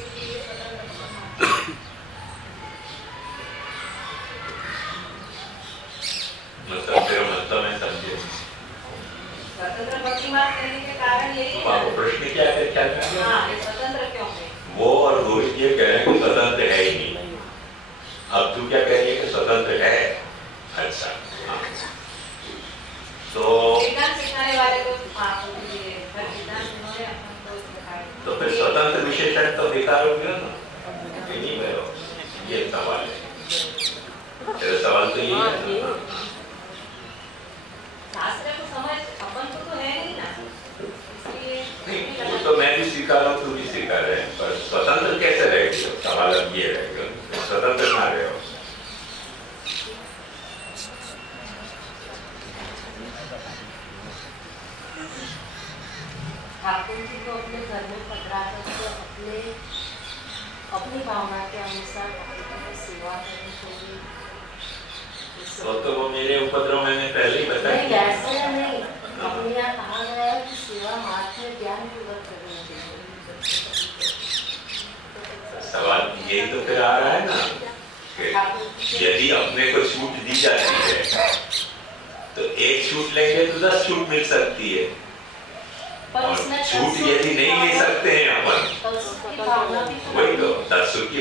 मतलब तेरा मतलब मैं समझे स्वतंत्र भक्ति मार्ग करने के कारण यही है। प्रश्न क्या है क्या हाँ ये स्वतंत्र क्यों है? वो और रोहित ये कह रहे हैं कि स्वतंत्र है ही नहीं। अब तू क्या कह रही है कि स्वतंत्र है? अच्छा हाँ तो सिद्धांत सिखाने वाले तो महाप्रभु जी है हर सिद्धांत उन्होंने अपन को सिखाया तो फिर स्वतंत्र विशेषण तो बेकार हो गया ना? नहीं भाई ये सवाल है तेरा सवाल तो ये है ना? शास्त्र को समझ अपन को तो है नहीं ना इसलिए तो मैं भी स्वीकार हूँ तू भी स्वीकार है पर स्वतंत्र कैसे रहेगी? सवाल अब ये रहेगा स्वतंत्र ना रहे हो। ठाकुर जी को अपने घर में पधरा कर अपनी भावना के अनुसार सेवा करनी चाहिए तो वो मेरे उपद्रव मैंने पहले ही बताया नहीं ऐसे नहीं अपने यहाँ कहा गया है कि सेवा मार्ग में ज्ञान पूर्वक करनी चाहिए। सवाल यही तो फिर आ रहा है ना कि यदि अपने को छूट दी जाती है तो एक छूट लेंगे तो 10 छूट मिल सकती है और छूट यदि नहीं ले सकते हैं अपन वही तो 10 की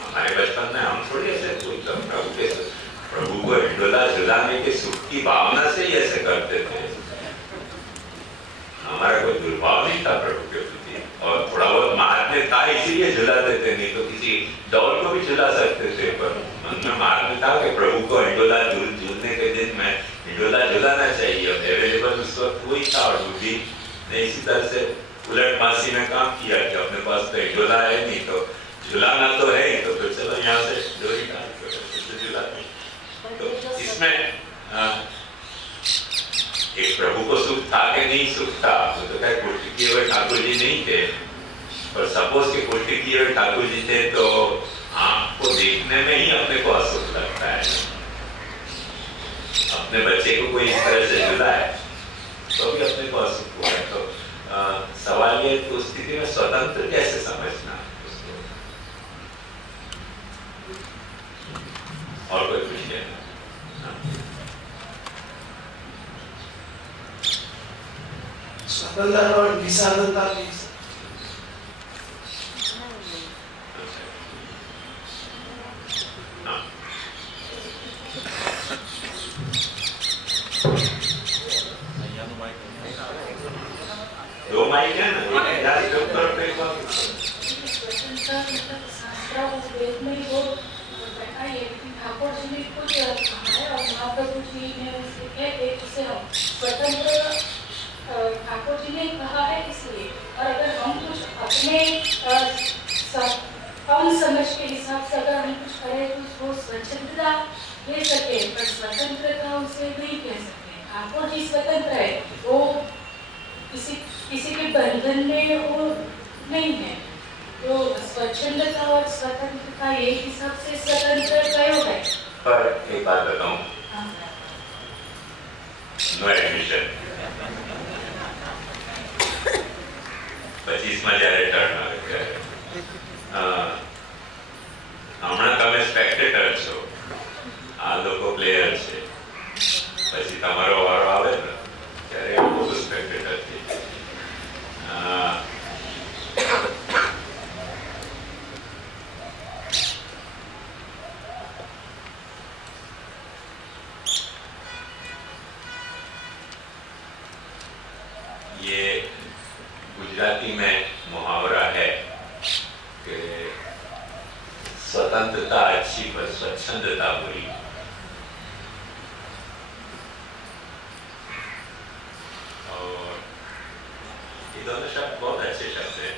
हमारे बचपन में हम थोड़ी ऐसे प्रभु को हिंडोला झुलाने के सुख की भावना से ही ऐसे करते थे। हमारा कोई दुर्भाव नहीं था प्रभु के प्रति और थोड़ा बहुत महात्म्य अवेलेबल, अवेलेबल उस वक्त वही था और बुद्धि ने इसी तरह से उलट मासी में काम किया कि अपने पास तो झूला है नहीं तो झुलाना तो है ही, तो फिर चलो यहाँ से डोरी डाल के झुलाते। तो इसमें एक प्रभु को सुख था कि नहीं सुख था, वो तो क्या कोटि किए हुए ठाकुर जी नहीं थे, पर सपोज के कोटि किए हुए ठाकुर जी थे तो आँख को देखने में ही अपने को असुख लगता है। अपने बच्चे को कोई इस तरह से झुलाए तो भी अपने को असुख हुआ है। तो सवाल ये तो स्थिति में स्वतंत्र कैसे समझना उसको, और कोई कुछ नहीं। स्वतंत्रता और विषादता की दो माइक है ना, यार इसके ऊपर पे ठाकुर जी ने कुछ कहा है और महाप्रभु जी ने उसे कहते उसे हम स्वतंत्र ठाकुर जी ने कहा है इसलिए, और अगर हम कुछ अपने कम समझ के हिसाब से अगर हम कुछ करें तो उसको स्वतंत्रता ले सके, पर स्वतंत्रता उसे नहीं कह सकते। ठाकुर जी स्वतंत्र है, वो किसी के बंधन में वो नहीं है, तो स्वच्छंदता और स्वतंत्रता एक हिसाब से स्वतंत्र प्रयोग है। पर एक बात बताऊं, नो एडमिशन 25 जયારે ટર્ન આવે ત્યારે હમણાં તમે સ્પેક્ટેટર છો, આ લોકો પ્લેયર છે, પછી તમારો વારો આવે ને ત્યારે બહુ સ્પેક્ટેટર છે। ये गुजराती में मुहावरा है कि स्वतंत्रता अच्छी पर स्वच्छंदता बुरी। और ये दोनों शब्द बहुत अच्छे शब्द हैं।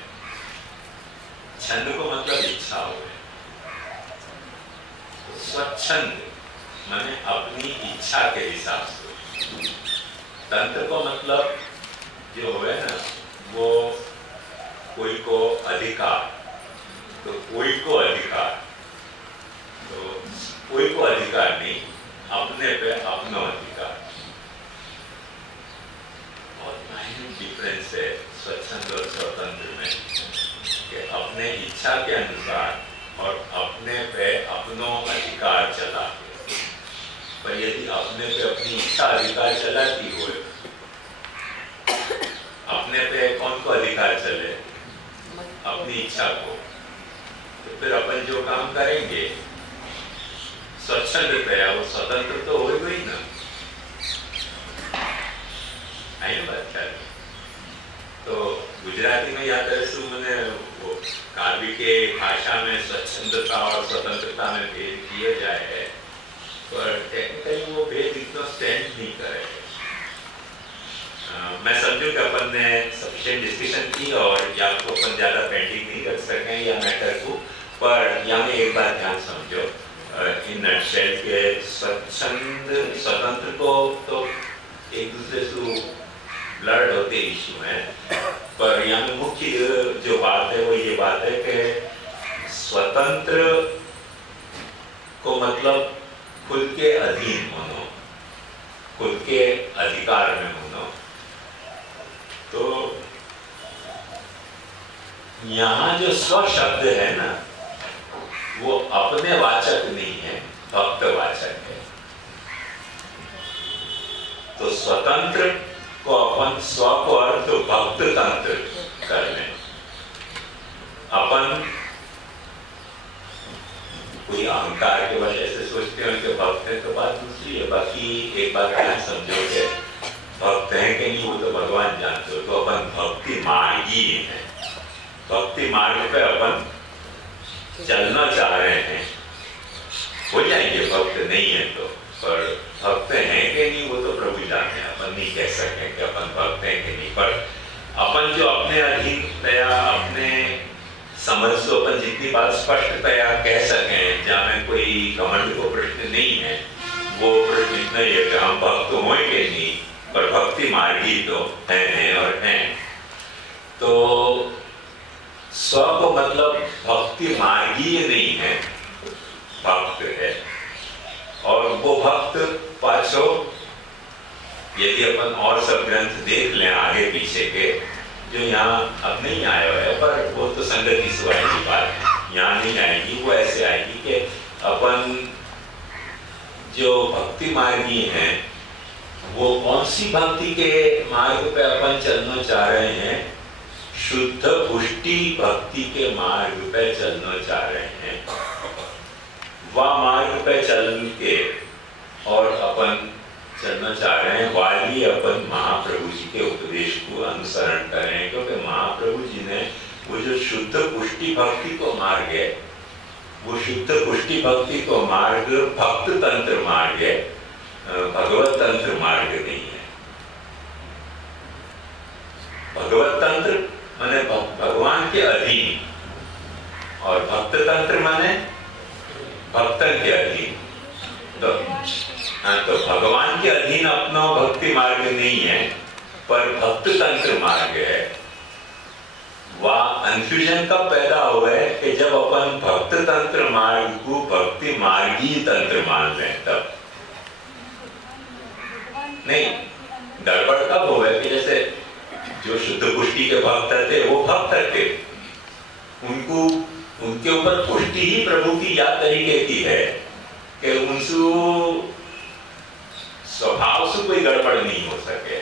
छंद को मतलब इच्छा हो, तो स्वच्छंद माने अपनी इच्छा के हिसाब से, तंत्र को मतलब जो है ना वो कोई को अधिकार, तो कोई को अधिकार, तो कोई को अधिकार नहीं, अपने पे अपना अधिकार। बहुत माइन्यूट डिफरेंस है स्वच्छंद और स्वतंत्र में, कि अपने इच्छा के अनुसार और अपने पे अपनो अधिकार चला के। पर यदि अपने पे अपनी इच्छा अधिकार चलाती हो, अपने पे कौन को अधिकार चले, अपनी इच्छा को, तो फिर अपन जो काम करेंगे स्वच्छंद पे, वो स्वतंत्र तो हो गई ना। आई बात क्या? तो गुजराती में या तरह मैंने वो काव्य के भाषा में स्वच्छंदता और स्वतंत्रता में भेद किए जाए, पर टेक्निकली वो भेद इतना स्टैंड नहीं करे। मैं समझूं कि अपन ने सफिशिएंट डिस्कशन की और या तो अपन ज़्यादा पेंडिंग नहीं रख सके या मैटर को, पर यहाँ में एक बात ध्यान समझो, इन नटशेल के स्वच्छंद स्वतंत्र को तो एक दूसरे से ब्लड होते इश्यू हैं, पर यहाँ में मुख्य जो बात है वो ये बात है कि स्वतंत्र को मतलब खुद के अधीन होना, खुद के अधिकार में होना। तो यहाँ जो स्व शब्द है ना वो अपने वाचक नहीं है, भक्त वाचक है। तो स्वतंत्र को अपन स्व को अर्थ भक्त तंत्र कर लें। अपन कोई अहंकार के वजह से सोचते हैं कि भक्त है तो बात दूसरी है। बाकी एक बात ध्यान समझो कि भक्त है कि नहीं वो तो भगवान जानते हो। तो अपन भक्ति मार्गी है, भक्ति मार्ग पे अपन चलना चाह रहे हैं, हो जाएंगे। भक्त नहीं है तो, पर भक्त हैं कि नहीं वो तो प्रभु जानते हैं। अपन अपन नहीं कह सकें कि अपन भक्त हैं कि नहीं, पर अपन जो अपने अधीनतया अपने समझ से अपन जितनी बात स्पष्टतया कह सकें, जहाँ में कोई घमंड को प्रश्न नहीं है, वो प्रश्न इतना ही है कि हम भक्त होंगे नहीं, पर भक्ति मार्गी तो हैं और हैं। तो स्व को मतलब भक्ति मार्गीय नहीं है, भक्त है। और वो भक्त पाछो यदि अपन और सब ग्रंथ देख लें आगे पीछे के, जो यहाँ अब नहीं आया है, पर वो तो संगति से आएगी बात, यहाँ नहीं आएगी, वो ऐसे आएगी कि अपन जो भक्ति मार्गी हैं वो कौन सी भक्ति के मार्ग पे अपन चलना चाह रहे हैं, शुद्ध पुष्टि भक्ति के मार्ग पे चलना चाह रहे हैं। वह मार्ग पे चल के और अपन चलना चाह रहे हैं, वाली अपन महाप्रभु जी के उपदेश को अनुसरण करें, क्योंकि महाप्रभु जी ने वो जो शुद्ध पुष्टि भक्ति को मार्ग है, वो शुद्ध पुष्टि भक्ति को मार्ग भक्त तंत्र मार्ग है, भगवत तंत्र मार्ग नहीं है। भगवत तंत्र माने भगवान के अधीन, और भक्त तंत्र माने भक्तन के अधीन। तो भगवान के अधीन अपना भक्ति मार्ग नहीं है, पर भक्त तंत्र मार्ग है। वह कन्फ्यूजन कब पैदा हुआ है कि जब अपन भक्त तंत्र मार्ग को भक्ति मार्गी तंत्र मान लें, तब नहीं। गड़बड़ कब हुआ है कि जैसे जो शुद्ध पुष्टि के भक्त थे वो भक्त थे, उनको उनके ऊपर पुष्टि ही प्रभु की याद तरीके की है कि उनसे स्वभाव से कोई गड़बड़ नहीं हो सके।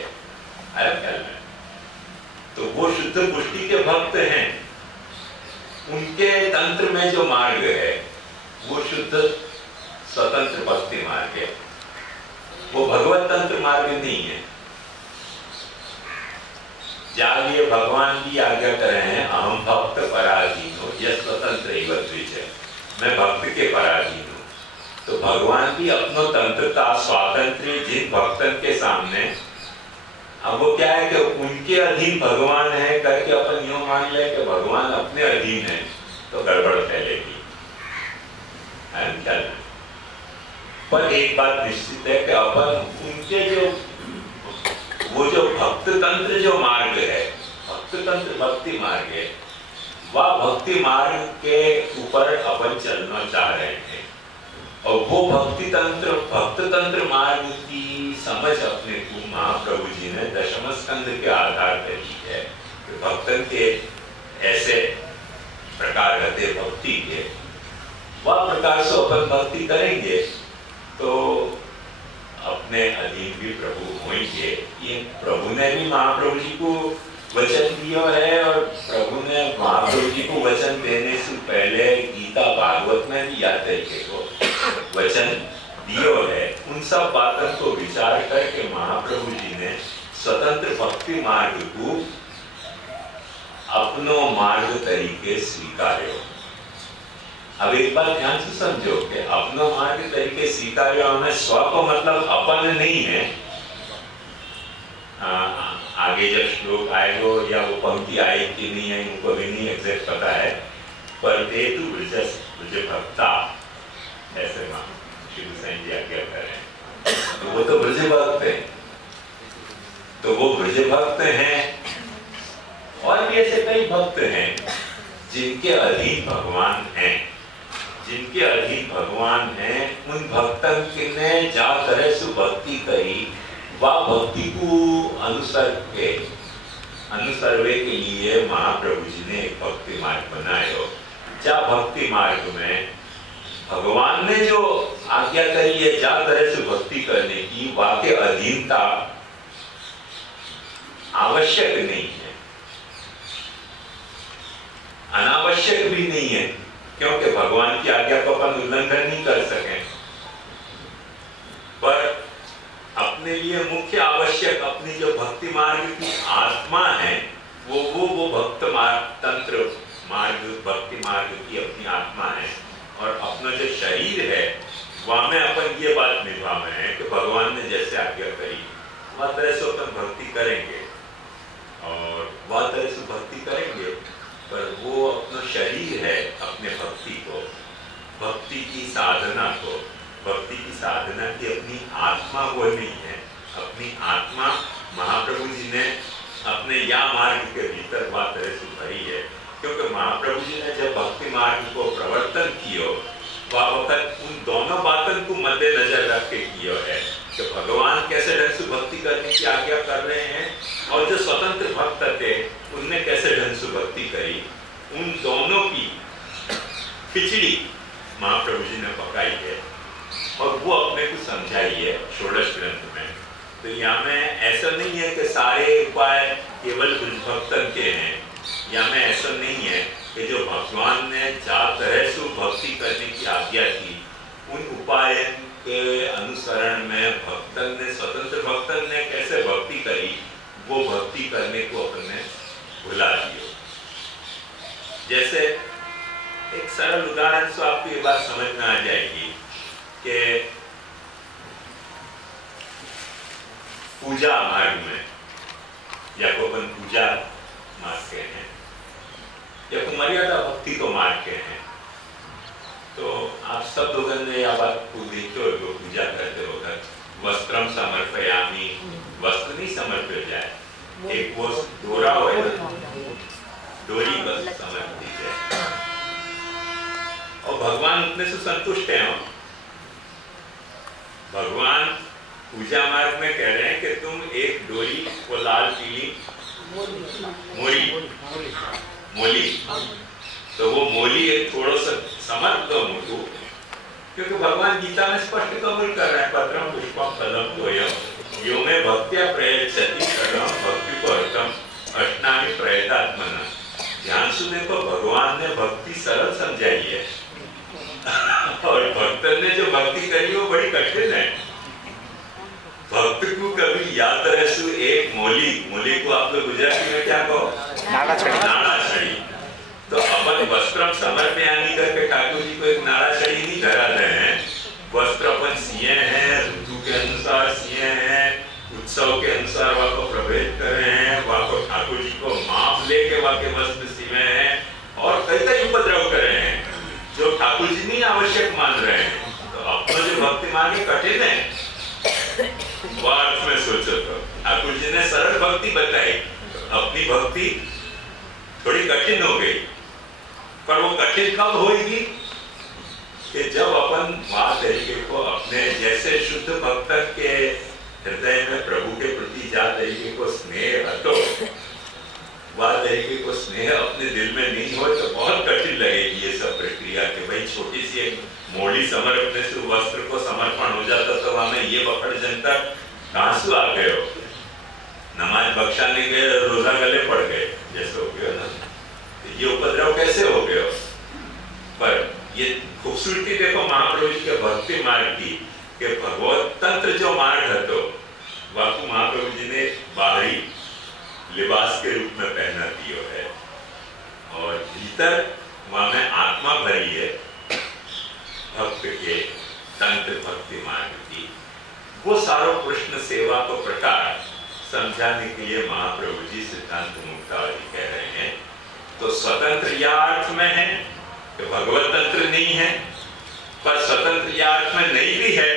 तो वो शुद्ध पुष्टि के भक्त हैं, उनके तंत्र में जो मार्ग है वो शुद्ध स्वतंत्र भक्ति मार्ग है, वो भगवत तंत्र मार्ग नहीं है। जालिए भगवान की आज्ञा कर रहे हैं, अहम भक्त पराधीन हो, यह स्वतंत्र ही है, मैं भक्त के पराधीन हूँ। तो भगवान भी अपनो तंत्रता स्वातंत्र जिन भक्तन के सामने, अब वो क्या है कि उनके अधीन भगवान है करके अपन यूं मान ले कि भगवान अपने अधीन है, तो गड़बड़ फैलेगी। पर एक बात निश्चित है कि अपन उनके जो वो जो भक्त तंत्र जो मार्ग है, भक्त तंत्र भक्ति मार्ग है, वह भक्ति मार्ग के ऊपर अपन चलना चाह रहे हैं। और वो भक्ति भक्त तंत्र मार्ग की समझ अपने को महाप्रभु जी ने दशम स्कंद के आधार पर दी है। भक्तन के ऐसे प्रकार रहते भक्ति के, वह प्रकार से अपन भक्ति करेंगे तो अपने अधीन भी प्रभु होंगे। ये प्रभु ने भी महाप्रभु जी को वचन दिया है, और प्रभु ने महाप्रभु जी को वचन देने से पहले गीता भागवत में भी याद तरीके को वचन दियो है। उन सब बातों को विचार करके महाप्रभु जी ने स्वतंत्र भक्ति मार्ग को अपनो मार्ग तरीके स्वीकार्यो। अब एक बात ध्यान से समझो कि अपनो मार्ग तरीके स्वीकार्यो में स्व को मतलब अपन नहीं है। आगे जब श्लोक आएगो या वो पंक्ति आए कि नहीं है उनको भी नहीं एग्जैक्ट पता है, पर ते तू ब्रज भक्ता, ऐसे मां श्री हुसैन जी आज्ञा कर रहे हैं। तो वो तो ब्रज भक्त है, तो वो ब्रज भक्त हैं। और भी ऐसे कई भक्त हैं जिनके अधीन भगवान हैं, जिनके अधीन भगवान हैं। उन भक्तन ने जा तरह से भक्ति करी, वह भक्ति को अनुसरवे के लिए महाप्रभु जी ने एक भक्ति मार्ग बनाया। जा भक्ति मार्ग में भगवान ने जो आज्ञा करी है जा तरह से भक्ति करने की, वाके अधीनता आवश्यक नहीं है, अनावश्यक भी नहीं है, क्योंकि भगवान की आज्ञा को अपन उल्लंघन नहीं कर सके। पर अपने लिए मुख्य आवश्यक अपनी जो भक्ति मार्ग की आत्मा है, वो भक्त मार्ग तंत्र मार्ग भक्ति मार्ग की अपनी आत्मा है। और अपना जो शरीर है वहां में अपन ये बात निभा में है कि भगवान ने जैसे आज्ञा करी वह तरह से अपन भक्ति करेंगे और वह तरह से भक्ति करेंगे, पर वो अपना शरीर है अपने भक्ति को, भक्ति की साधना को, भक्ति की साधना की अपनी आत्मा वो नहीं है। अपनी आत्मा महाप्रभु जी ने अपने या मार्ग के भीतर वह तरह से भरी है, क्योंकि महाप्रभु जी ने जब भक्ति मार्ग को प्रवर्तन किया वह वक्त उन दोनों बातों को मद्देनजर रख के किया है कि भगवान कैसे ढंग से भक्ति करने की आज्ञा कर रहे हैं और जो स्वतंत्र भक्त थे उनने कैसे ढंग से भक्ति करी। उन दोनों की खिचड़ी महाप्रभु जी ने पकाई है और वो अपने को समझाई है षोडश ग्रंथ में। तो यहाँ में ऐसा नहीं है कि सारे उपाय केवल भक्तन के हैं, यहाँ में ऐसा नहीं है कि जो भगवान ने चार तरह से भक्ति करने की आज्ञा की उन उपाय के अनुसरण में भक्तन ने, स्वतंत्र भक्तन ने कैसे भक्ति करी वो भक्ति करने को अपने भुला दियो। जैसे एक सरल उदाहरण से आपको ये बात समझ में आ जाएगी कि पूजा मार्ग में या को अपन पूजा मानते हैं या को मर्यादा भक्ति को मानते हैं, तो आप सब लोगों ने यह बात को देखते हो जो पूजा करते वक्त वस्त्रम समर्पयामि, वस्त्र नहीं समर्पित जाए, एक वो डोरा हो डोरी बस समर्पित है और भगवान उतने से संतुष्ट हैं। भगवान पूजा मार्ग में कह रहे हैं कि तुम एक डोरी को लाल पीली मोली, तो वो मोली एक थोड़ा सा समर्थ दो मुझको, क्योंकि भगवान गीता में स्पष्ट कबूल कर रहे हैं पत्रम पुष्पम फलम तोयम यो में भक्त्या प्रयच्छति सर्वं भक्तिपरतम अष्टामी प्रयतात्मना। ध्यान से देखो, भगवान ने भक्ति सरल समझाई है और भक्तन ने जो भक्ति करी वो बड़ी कठिन है। भक्त को कभी याद रहे सु एक मोली को आप लोग गुजराती में क्या कहो? नाड़ा छड़ी। तो अपन वस्त्रम समर्पयामि करके ठाकुर जी को एक नाड़ा छड़ी नहीं करा रहे हैं। वस्त्र अपन सिए हैं, ऋतु के अनुसार सिए हैं, उत्सव के अनुसार वहाँ को प्रवेश कर रहे हैं, वहाँ को ठाकुर जी को माप लेके वहाँ के वस्त्र सिए हैं और कई उपद्रव कर रहे हैं जो ठाकुर जी नहीं आवश्यक मान रहे हैं। तो अपना जो भक्ति मार्ग कठिन है अर्थ में सोचो तो ठाकुर जी ने सरल भक्ति बताई, अपनी भक्ति थोड़ी कठिन हो गई। पर वो कठिन कब होगी कि जब अपन वहां तरीके को अपने जैसे शुद्ध भक्त के हृदय में प्रभु के प्रति जा तरीके को स्नेह हटो, वह तरीके को स्नेह अपने दिल में नहीं हो तो बहुत कठिन लगेगी ये सब प्रक्रिया कि भाई छोटी सी एक मोड़ी समर्पण से वस्त्र को समर्पण हो जाता तो हमें ये बकड़ जनता आंसू आ गए हो, नमाज बख्शाने गए, रोजा गले पड़ गए जैसे हो गया ना, ये उपद्रव कैसे हो गए। पर ये खूबसूरती देखो महाप्रभु जी के भक्ति मार्ग की कि भगवत तंत्र जो मार्ग है तो वाकु महाप्रभु जी ने बाहरी लिबास के रूप में पहना दियो है और भीतर वहां में आत्मा भरी है भक्त के तंत्र भक्ति मार्ग की। वो सारो कृष्ण सेवा को प्रकार समझाने के लिए महाप्रभु जी सिद्धांत मुक्तावली कह रहे हैं। तो स्वतंत्र या अर्थ में है कि भगवत तंत्र नहीं है, पर स्वतंत्र या अर्थ में नहीं भी है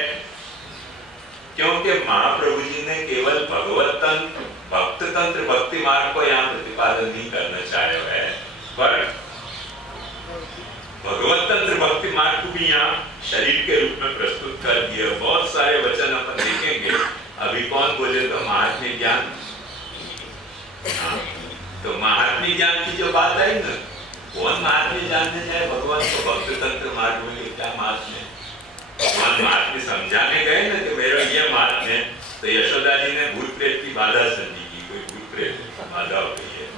क्योंकि महाप्रभु जी ने केवल भगवत तंत्र भक्त तंत्र भक्ति मार्ग को यहाँ प्रतिपादन नहीं करना चाहे है, पर भगवत तंत्र भक्ति मार्ग को भी यहाँ शरीर के रूप में प्रस्तुत कर दिया। बहुत सारे वचन अपन देखेंगे। अभी कौन बोले तो महात्म्य ज्ञान, तो महात्म्य ज्ञान की जो बात आई ना, कौन महात्म्य जानने जाए भगवान को भक्त तंत्र मार्ग में क्या महात्म्य, भगवान महात्म्य समझाने गए ना कि मेरा ये महात्म्य, तो यशोदा जी ने भूत प्रेत की बाधा समझी की कोई भूत प्रेत बाधा हो गई है।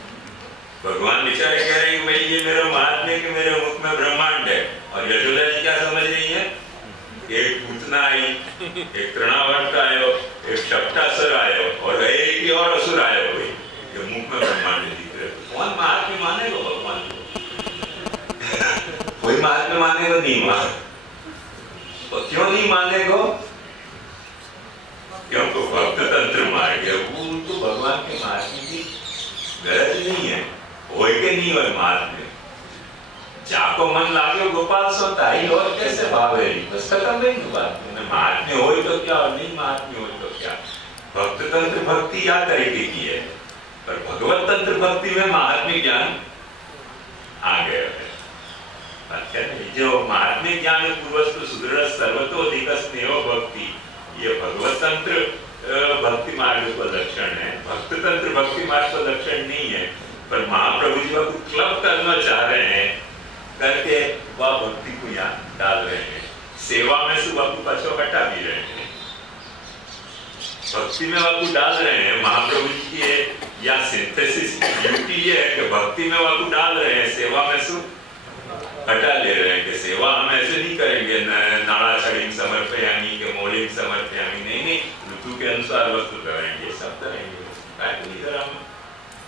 भगवान बेचारे कह रहे हैं कि भाई ये मेरा महात्म्य कि मेरे मुख में ब्रह्मांड है, और यशोदा जी क्या समझ रही है, एक पूतना आई, एक तृणावर्त आयो, एक शक्टासुर आयो और एक और असुर आयो, कोई ये मुख में ब्रह्मांड दिख रहे। कौन महात्म्य मानेगा भगवान को? कोई महात्म्य मानेगा नहीं मान, तो क्यों नहीं मानेगा? क्योंकि भक्त तंत्र मार्ग के महात्मा की गरज नहीं है, होए के नहीं होए महात्मा जाको मन लागे गोपाल सो ताई और कैसे भावे बस खत्म नहीं बात है। महात्मा होए तो क्या और नहीं महात्मा होए तो क्या। भक्त तंत्र भक्ति या तरीके की है, पर भगवत तंत्र भक्ति में महात्मा ज्ञान आ गया है। जो महात्मा ज्ञान पूर्वस्तु सुदृढ़ सर्वतोधिक स्नेहो भक्ति, ये भगवत तंत्र भक्ति मार्ग का लक्षण है। भक्त तंत्र भक्ति मार्ग का लक्षण नहीं है, पर महाप्रभु जी को क्लब करना चाह रहे हैं करके वह भक्ति को यहाँ डाल रहे हैं। सेवा में से वह पछो हटा भी रहे हैं, भक्ति में वह को डाल रहे हैं। महाप्रभु जी की या सिंथेसिस ड्यूटी ये है कि भक्ति में वह को डाल रहे हैं, सेवा में से हटा ले रहे हैं कि सेवा हम ऐसे नहीं करेंगे नाड़ाचड़ी समर्पयामी के मौलिक समर्पयामी नहीं, ऋतु के अनुसार वस्तु करेंगे, सब करेंगे।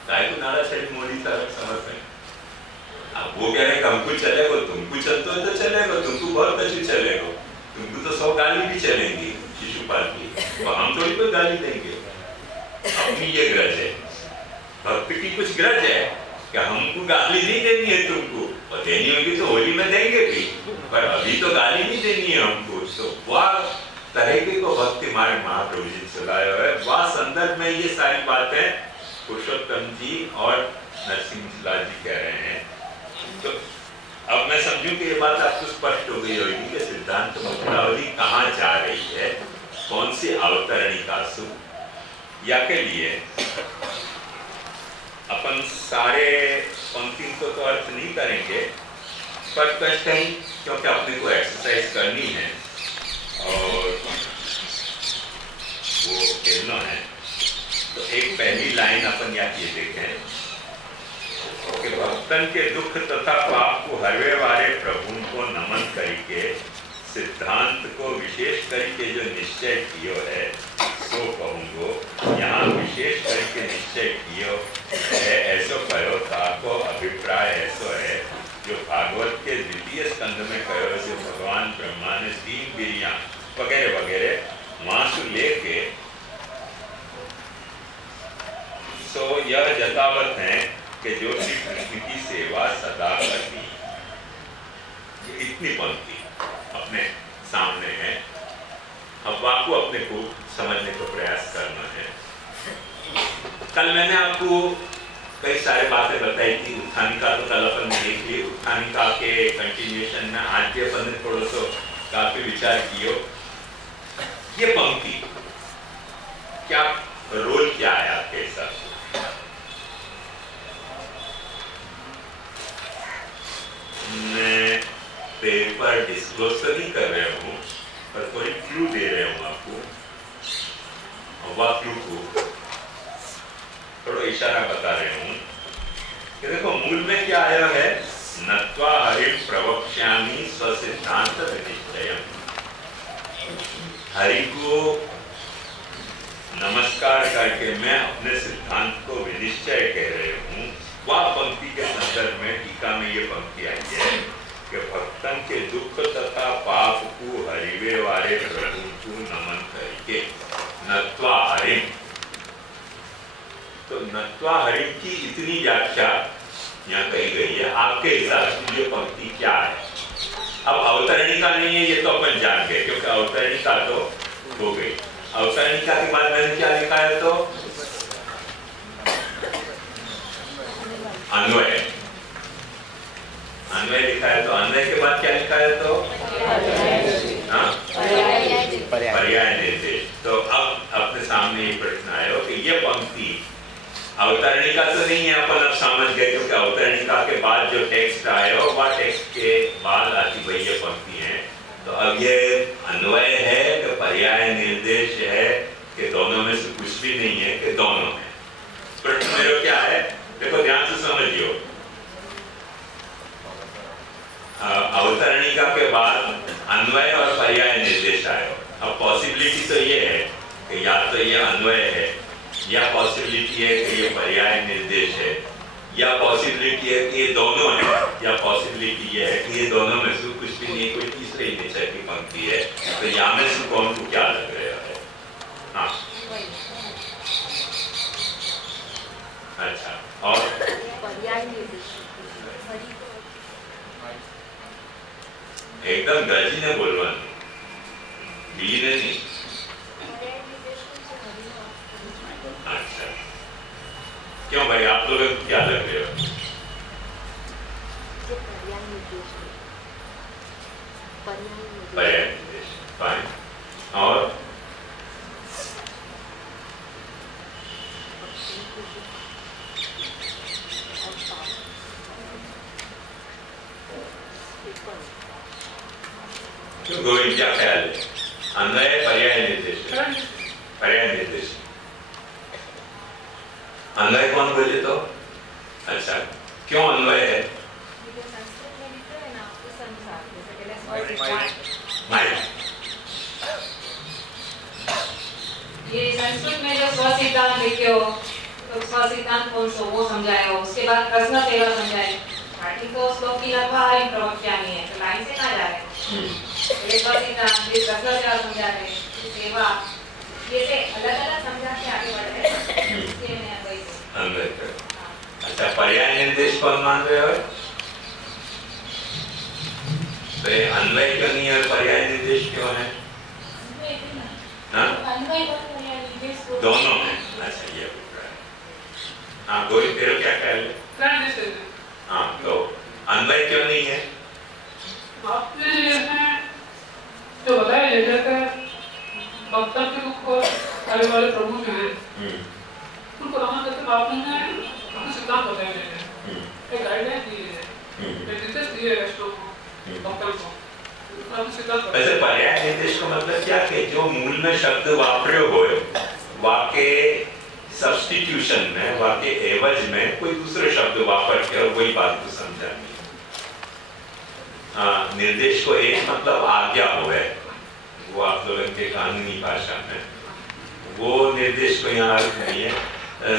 काय को नाड़ाचड़ी मौलिक समर्पण। अब वो कह रहे हमको चलेगा, तुमको चलते हो तो चलेगा, तुमको बहुत अच्छी चलेगा, तुमको तो 100 गाली भी चलेंगी शिशुपाल की, तो हम थोड़ी कोई गाली देंगे। अपनी ये ग्रज है, भक्त की कुछ ग्रज है कि हमको गाली नहीं देनी है तुमको, और देनी होगी तो होली में देंगे भी, पर अभी तो गाली नहीं देनी है हमको। तो वह तरीके को भक्ति मार्ग महाप्रभु जी चलाया है। वह संदर्भ में ये सारी बातें पुरुषोत्तम जी और नरसिंह लाल जी कह रहे हैं। तो अब मैं समझूं कि ये बात आपको स्पष्ट हो गई होगी कि सिद्धांत मुक्तावली कहाँ जा रही है, कौन सी अवतरणिका सु या के लिए। अपन सारे पंक्ति को तो अर्थ नहीं करेंगे, पर कहीं क्योंकि अपने को एक्सरसाइज करनी है और वो खेलना है, तो एक पहली लाइन अपन यहाँ ये देखें कि भक्तन के दुख तथा पाप को हरवे वाले प्रभु को नमन करके सिद्धांत को विशेष करके जो निश्चय कियो है सो कहूँगो। यहाँ विशेष करके निश्चय कियो है ऐसो कहो, ताको अभिप्राय ऐसो है जो भागवत के द्वितीय स्कंध में कहो, जो भगवान ब्रह्मा ने 3 वीरियां वगैरह वगैरह वहां से लेके तो यह जतावत है कि जो श्री कृष्ण की सेवा सदा करनी। इतनी पंक्ति अपने सामने है, अब आपको अपने को समझने का प्रयास करना है। कल मैंने आपको कई सारी बातें बताई थी। उत्थानिका तो कल अपन देख ली, उत्थानिका के कंटिन्यूएशन में आज भी अपन ने थोड़ा सा काफी विचार किया। ये पंक्ति क्या रोल क्या है आपके हिसाब से? मैं पेपर डिस्क्लोज तो नहीं कर रहा हूँ, पर कोई क्लू दे रहा हूँ आपको, और वह क्लू को थोड़ा इशारा बता रहे हूँ कि देखो मूल में क्या आया है, नत्वा हरिम प्रवक्ष्यामि स्वसिद्धांत निश्चयम्। हरि को नमस्कार करके मैं अपने सिद्धांत को विनिश्चय कह रहे हूँ। वह पंक्ति के संदर्भ में टीका में ये पंक्ति आई है कि भक्तन के दुख तथा पाप को हरिवे वाले प्रभु को नमन करके नत्वा हरिम। तो नत्वा हरिम की इतनी व्याख्या यहाँ कही गई है। आपके हिसाब से ये पंक्ति क्या है? अब अवतरणिका नहीं है, ये तो अपन जान गए, क्योंकि अवतरणिका तो हो गई। अवतरणिका के बाद मैंने क्या लिखा है, तो अन्वय, अन्वय लिखा है। तो अन्वय के बाद क्या लिखा है, तो पर्याय निर्देश। तो अब अपने सामने ये प्रश्न आया कि ये पंक्ति अवतरणिका तो नहीं है, अपन अब समझ गए, क्योंकि अवतरणिका के बाद जो टेक्स्ट आया वह टेक्स्ट के बाद आती वही ये पंक्ति है। तो अब ये अन्वय है कि पर्याय निर्देश है कि दोनों में से कुछ भी नहीं है, कि दोनों है। प्रश्न मेरा क्या है, देखो ध्यान से समझियो। अवतरणिका के बाद अन्वय और पर्याय निर्देश आयो। अब पॉसिबिलिटी तो ये है कि या तो ये अन्वय है, या पॉसिबिलिटी है कि ये पर्याय निर्देश है, या पॉसिबिलिटी है कि ये दोनों है, या पॉसिबिलिटी ये है कि ये दोनों में से कुछ भी नहीं, कोई तीसरे ही नेचर की पंक्ति है। तो यहाँ में से कौन को क्या लग रहा है? हाँ, अच्छा, और एकदम गजी ने बोलવાનું, ધીરે नहीं। अच्छा, क्यों भाई, आप लोग क्या लग रहे हो? पर्याय निर्देश, फाइन। और क्यों गोविंद, क्या ख्याल है? अन्वय पर्याय निर्देश, पर्याय निर्देश, अन्वय कौन बोले तो? अच्छा, क्यों अन्वय है? ये संस्कृत में जो स्वसिद्धांत लिखे हो, तो स्वसिद्धांत कौन सो वो समझाए हो, उसके बाद प्रश्न सेवा समझाए। स्टार्टिंग तो श्लोक की लगभग हरी प्रवक्ष्यामी है, तो लाइन से ना जाए। ये स्वसिद्धांत, ये प्रश्न सेवा समझा रहे, सेवा, ये से अलग-अलग समझा के आगे बढ़ रहे हैं। इसलिए मैं वही अन्वय। अच्छा, पर्याय निर्देश कौन मान रहे हो? तो ये अन्वय क्यों नहीं है और पर्याय निर्देश क्यों है? दोनों में। अच्छा, ये हाँ, गोरी तेरे क्या ख्याल है? हाँ, तो अन्वय क्यों नहीं है? आपने जो बताया जैसे भक्तों के दुख को करने वाले प्रभु जो हैं, उनको नमन करते आपने अपने सिद्धांत बताए हैं, एक गाइडलाइन दी है, एक निर्देश दिए हैं वैष्णव को, भक्तों को। वैसे पर्याय निर्देश का मतलब क्या कि जो मूल में शब्द वापरे हुए वाक्य सब्स्टिट्यूशन में, वाक्य एवज में कोई दूसरे शब्द वापर के और वही बात को समझानी। निर्देश को एक मतलब आज्ञा हुआ है, वो आप लोगों के कानूनी भाषा में, वो निर्देश को यहाँ अर्थ नहीं है।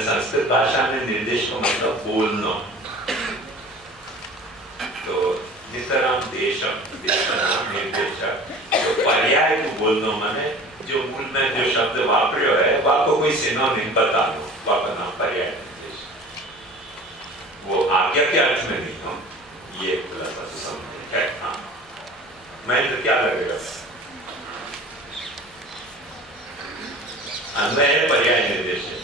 संस्कृत भाषा में निर्देश को मतलब बोलना। तो जिस तरह हम देशम, निर्देशक, तो पर्याय को बोलना माने जो मूल में जो शब्द वापरे है वाको कोई सिनोनिम बता दो, वाका नाम पर्याय निर्देश। वो आज्ञा के अर्थ में नहीं हो, ये खुलासा तो समझे है। हाँ, मैं तो क्या लगेगा? अन्वय है, पर्याय निर्देश है।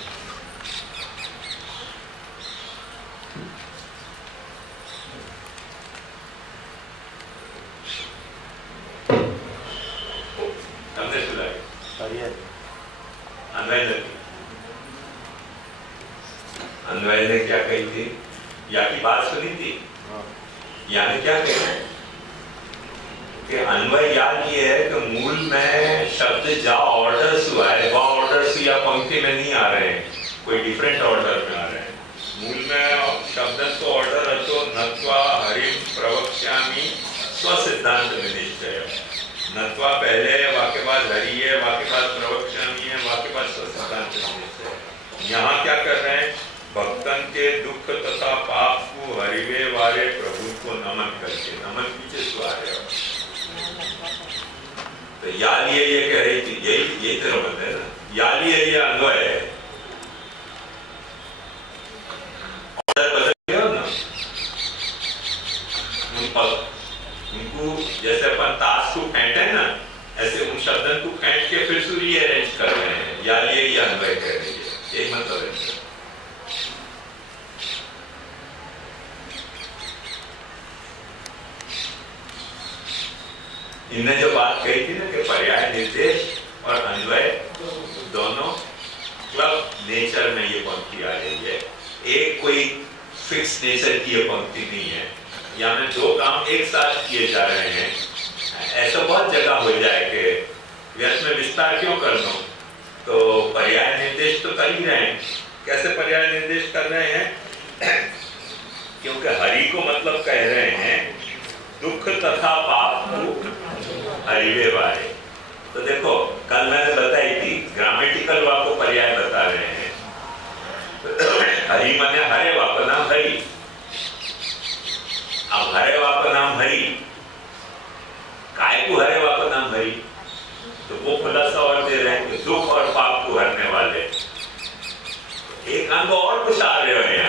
अन्वय ने क्या कही थी? या की बात सुनी थी? यानी क्या कही कि अन्वय याद ये है कि मूल में शब्द जा ऑर्डर्स हुआ है, वह ऑर्डर्स या पंक्ति में नहीं आ रहे हैं, कोई डिफरेंट ऑर्डर में आ रहे हैं। मूल में शब्द तो ऑर्डर है, तो नत्वा हरिम प्रवक्ष्यामि स्वसिद्धांत निश्चय। नत्वा पहले, वाक्य बाद हरि है, वाक्य बाद प्रवक्ष्यामि है, वाक्य बाद स्वसिद्धांत निश्चय। यहाँ क्या कर रहे हैं? भक्तन के दुख तथा पाप को हरिवे वारे प्रभु को नमन करके, नमन पीछे से आ रहे हो। तो याद ये कह रही थी, यही तेरा मतलब है ना, याद ये अन्वय है। ऑर्डर बदल गया ना, उनको जैसे अपन ताश को फेंटे ना, ऐसे उन शब्दों को फेंट के फिर से रीअरेंज कर रहे हैं। याद ये अन्वय कह रही है, यही मतलब है। इनने जो बात कही थी ना कि पर्याय निर्देश और अन्वय दोनों क्लब नेचर में ये पंक्ति आ रही है, एक कोई फिक्स नेचर की ये पंक्ति नहीं है। यानी दो काम एक साथ किए जा रहे हैं। ऐसा बहुत जगह हो जाए कि व्यर्थ में विस्तार क्यों कर दो, तो पर्याय निर्देश तो कर ही रहे हैं। कैसे पर्याय निर्देश कर रहे हैं? क्योंकि हरि को मतलब कह रहे हैं दुख तथा पाप को हरिवे वाले। तो देखो, कल मैंने बताई थी ग्रामेटिकल वाको पर्याय बता रहे हैं। हरि माने हरे वाको नाम हरि। अब हरे वाको नाम हरि, काय को हरे वाको नाम हरि? तो वो खुलासा और दे रहे हैं कि दुख और पाप को हरने वाले। एक अंग और कुछ आ रहे हैं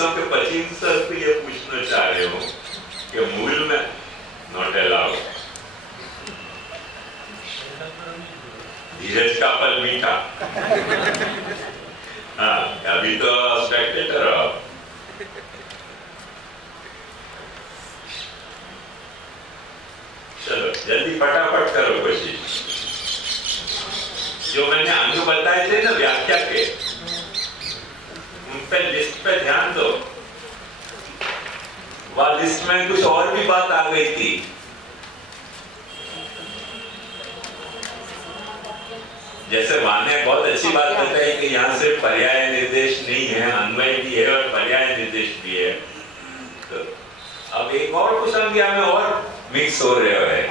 परिश्रम के 25 पे ये पूछना चाह रहे हो कि मूल में नॉट अलाउड, धीरज का फल मीठा। हाँ, अभी तो स्पेक्टेटर हो। चलो जल्दी फटाफट करो कोशिश। जो मैंने अंग बताए थे ना व्याख्या के, उन पे लिस्ट पे ध्यान दो। वह लिस्ट में कुछ और भी बात आ गई थी। जैसे वहां ने बहुत अच्छी बात बताई कि यहाँ से पर्याय निर्देश नहीं है, अन्वय भी है और पर्याय निर्देश भी है। तो अब एक और कुछ अंग में और मिक्स हो रहे है।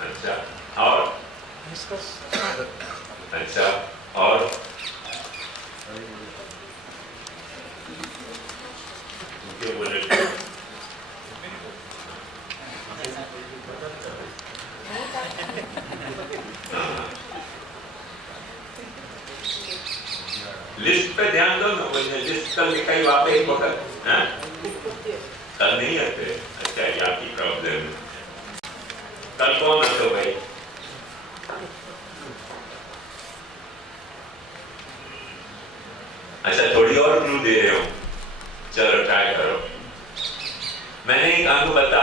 अच्छा, और अच्छा, और क्या बोले? लिस्ट पे ध्यान दो ना, लिस्ट कल लिखाई वहां पे एक वक्त, कल नहीं आते। अच्छा, ये आपकी प्रॉब्लम है। कल कौन आते हो भाई? अच्छा, थोड़ी और क्लू दे रहे हो, चलो ट्राई करो। मैंने एक अंक बता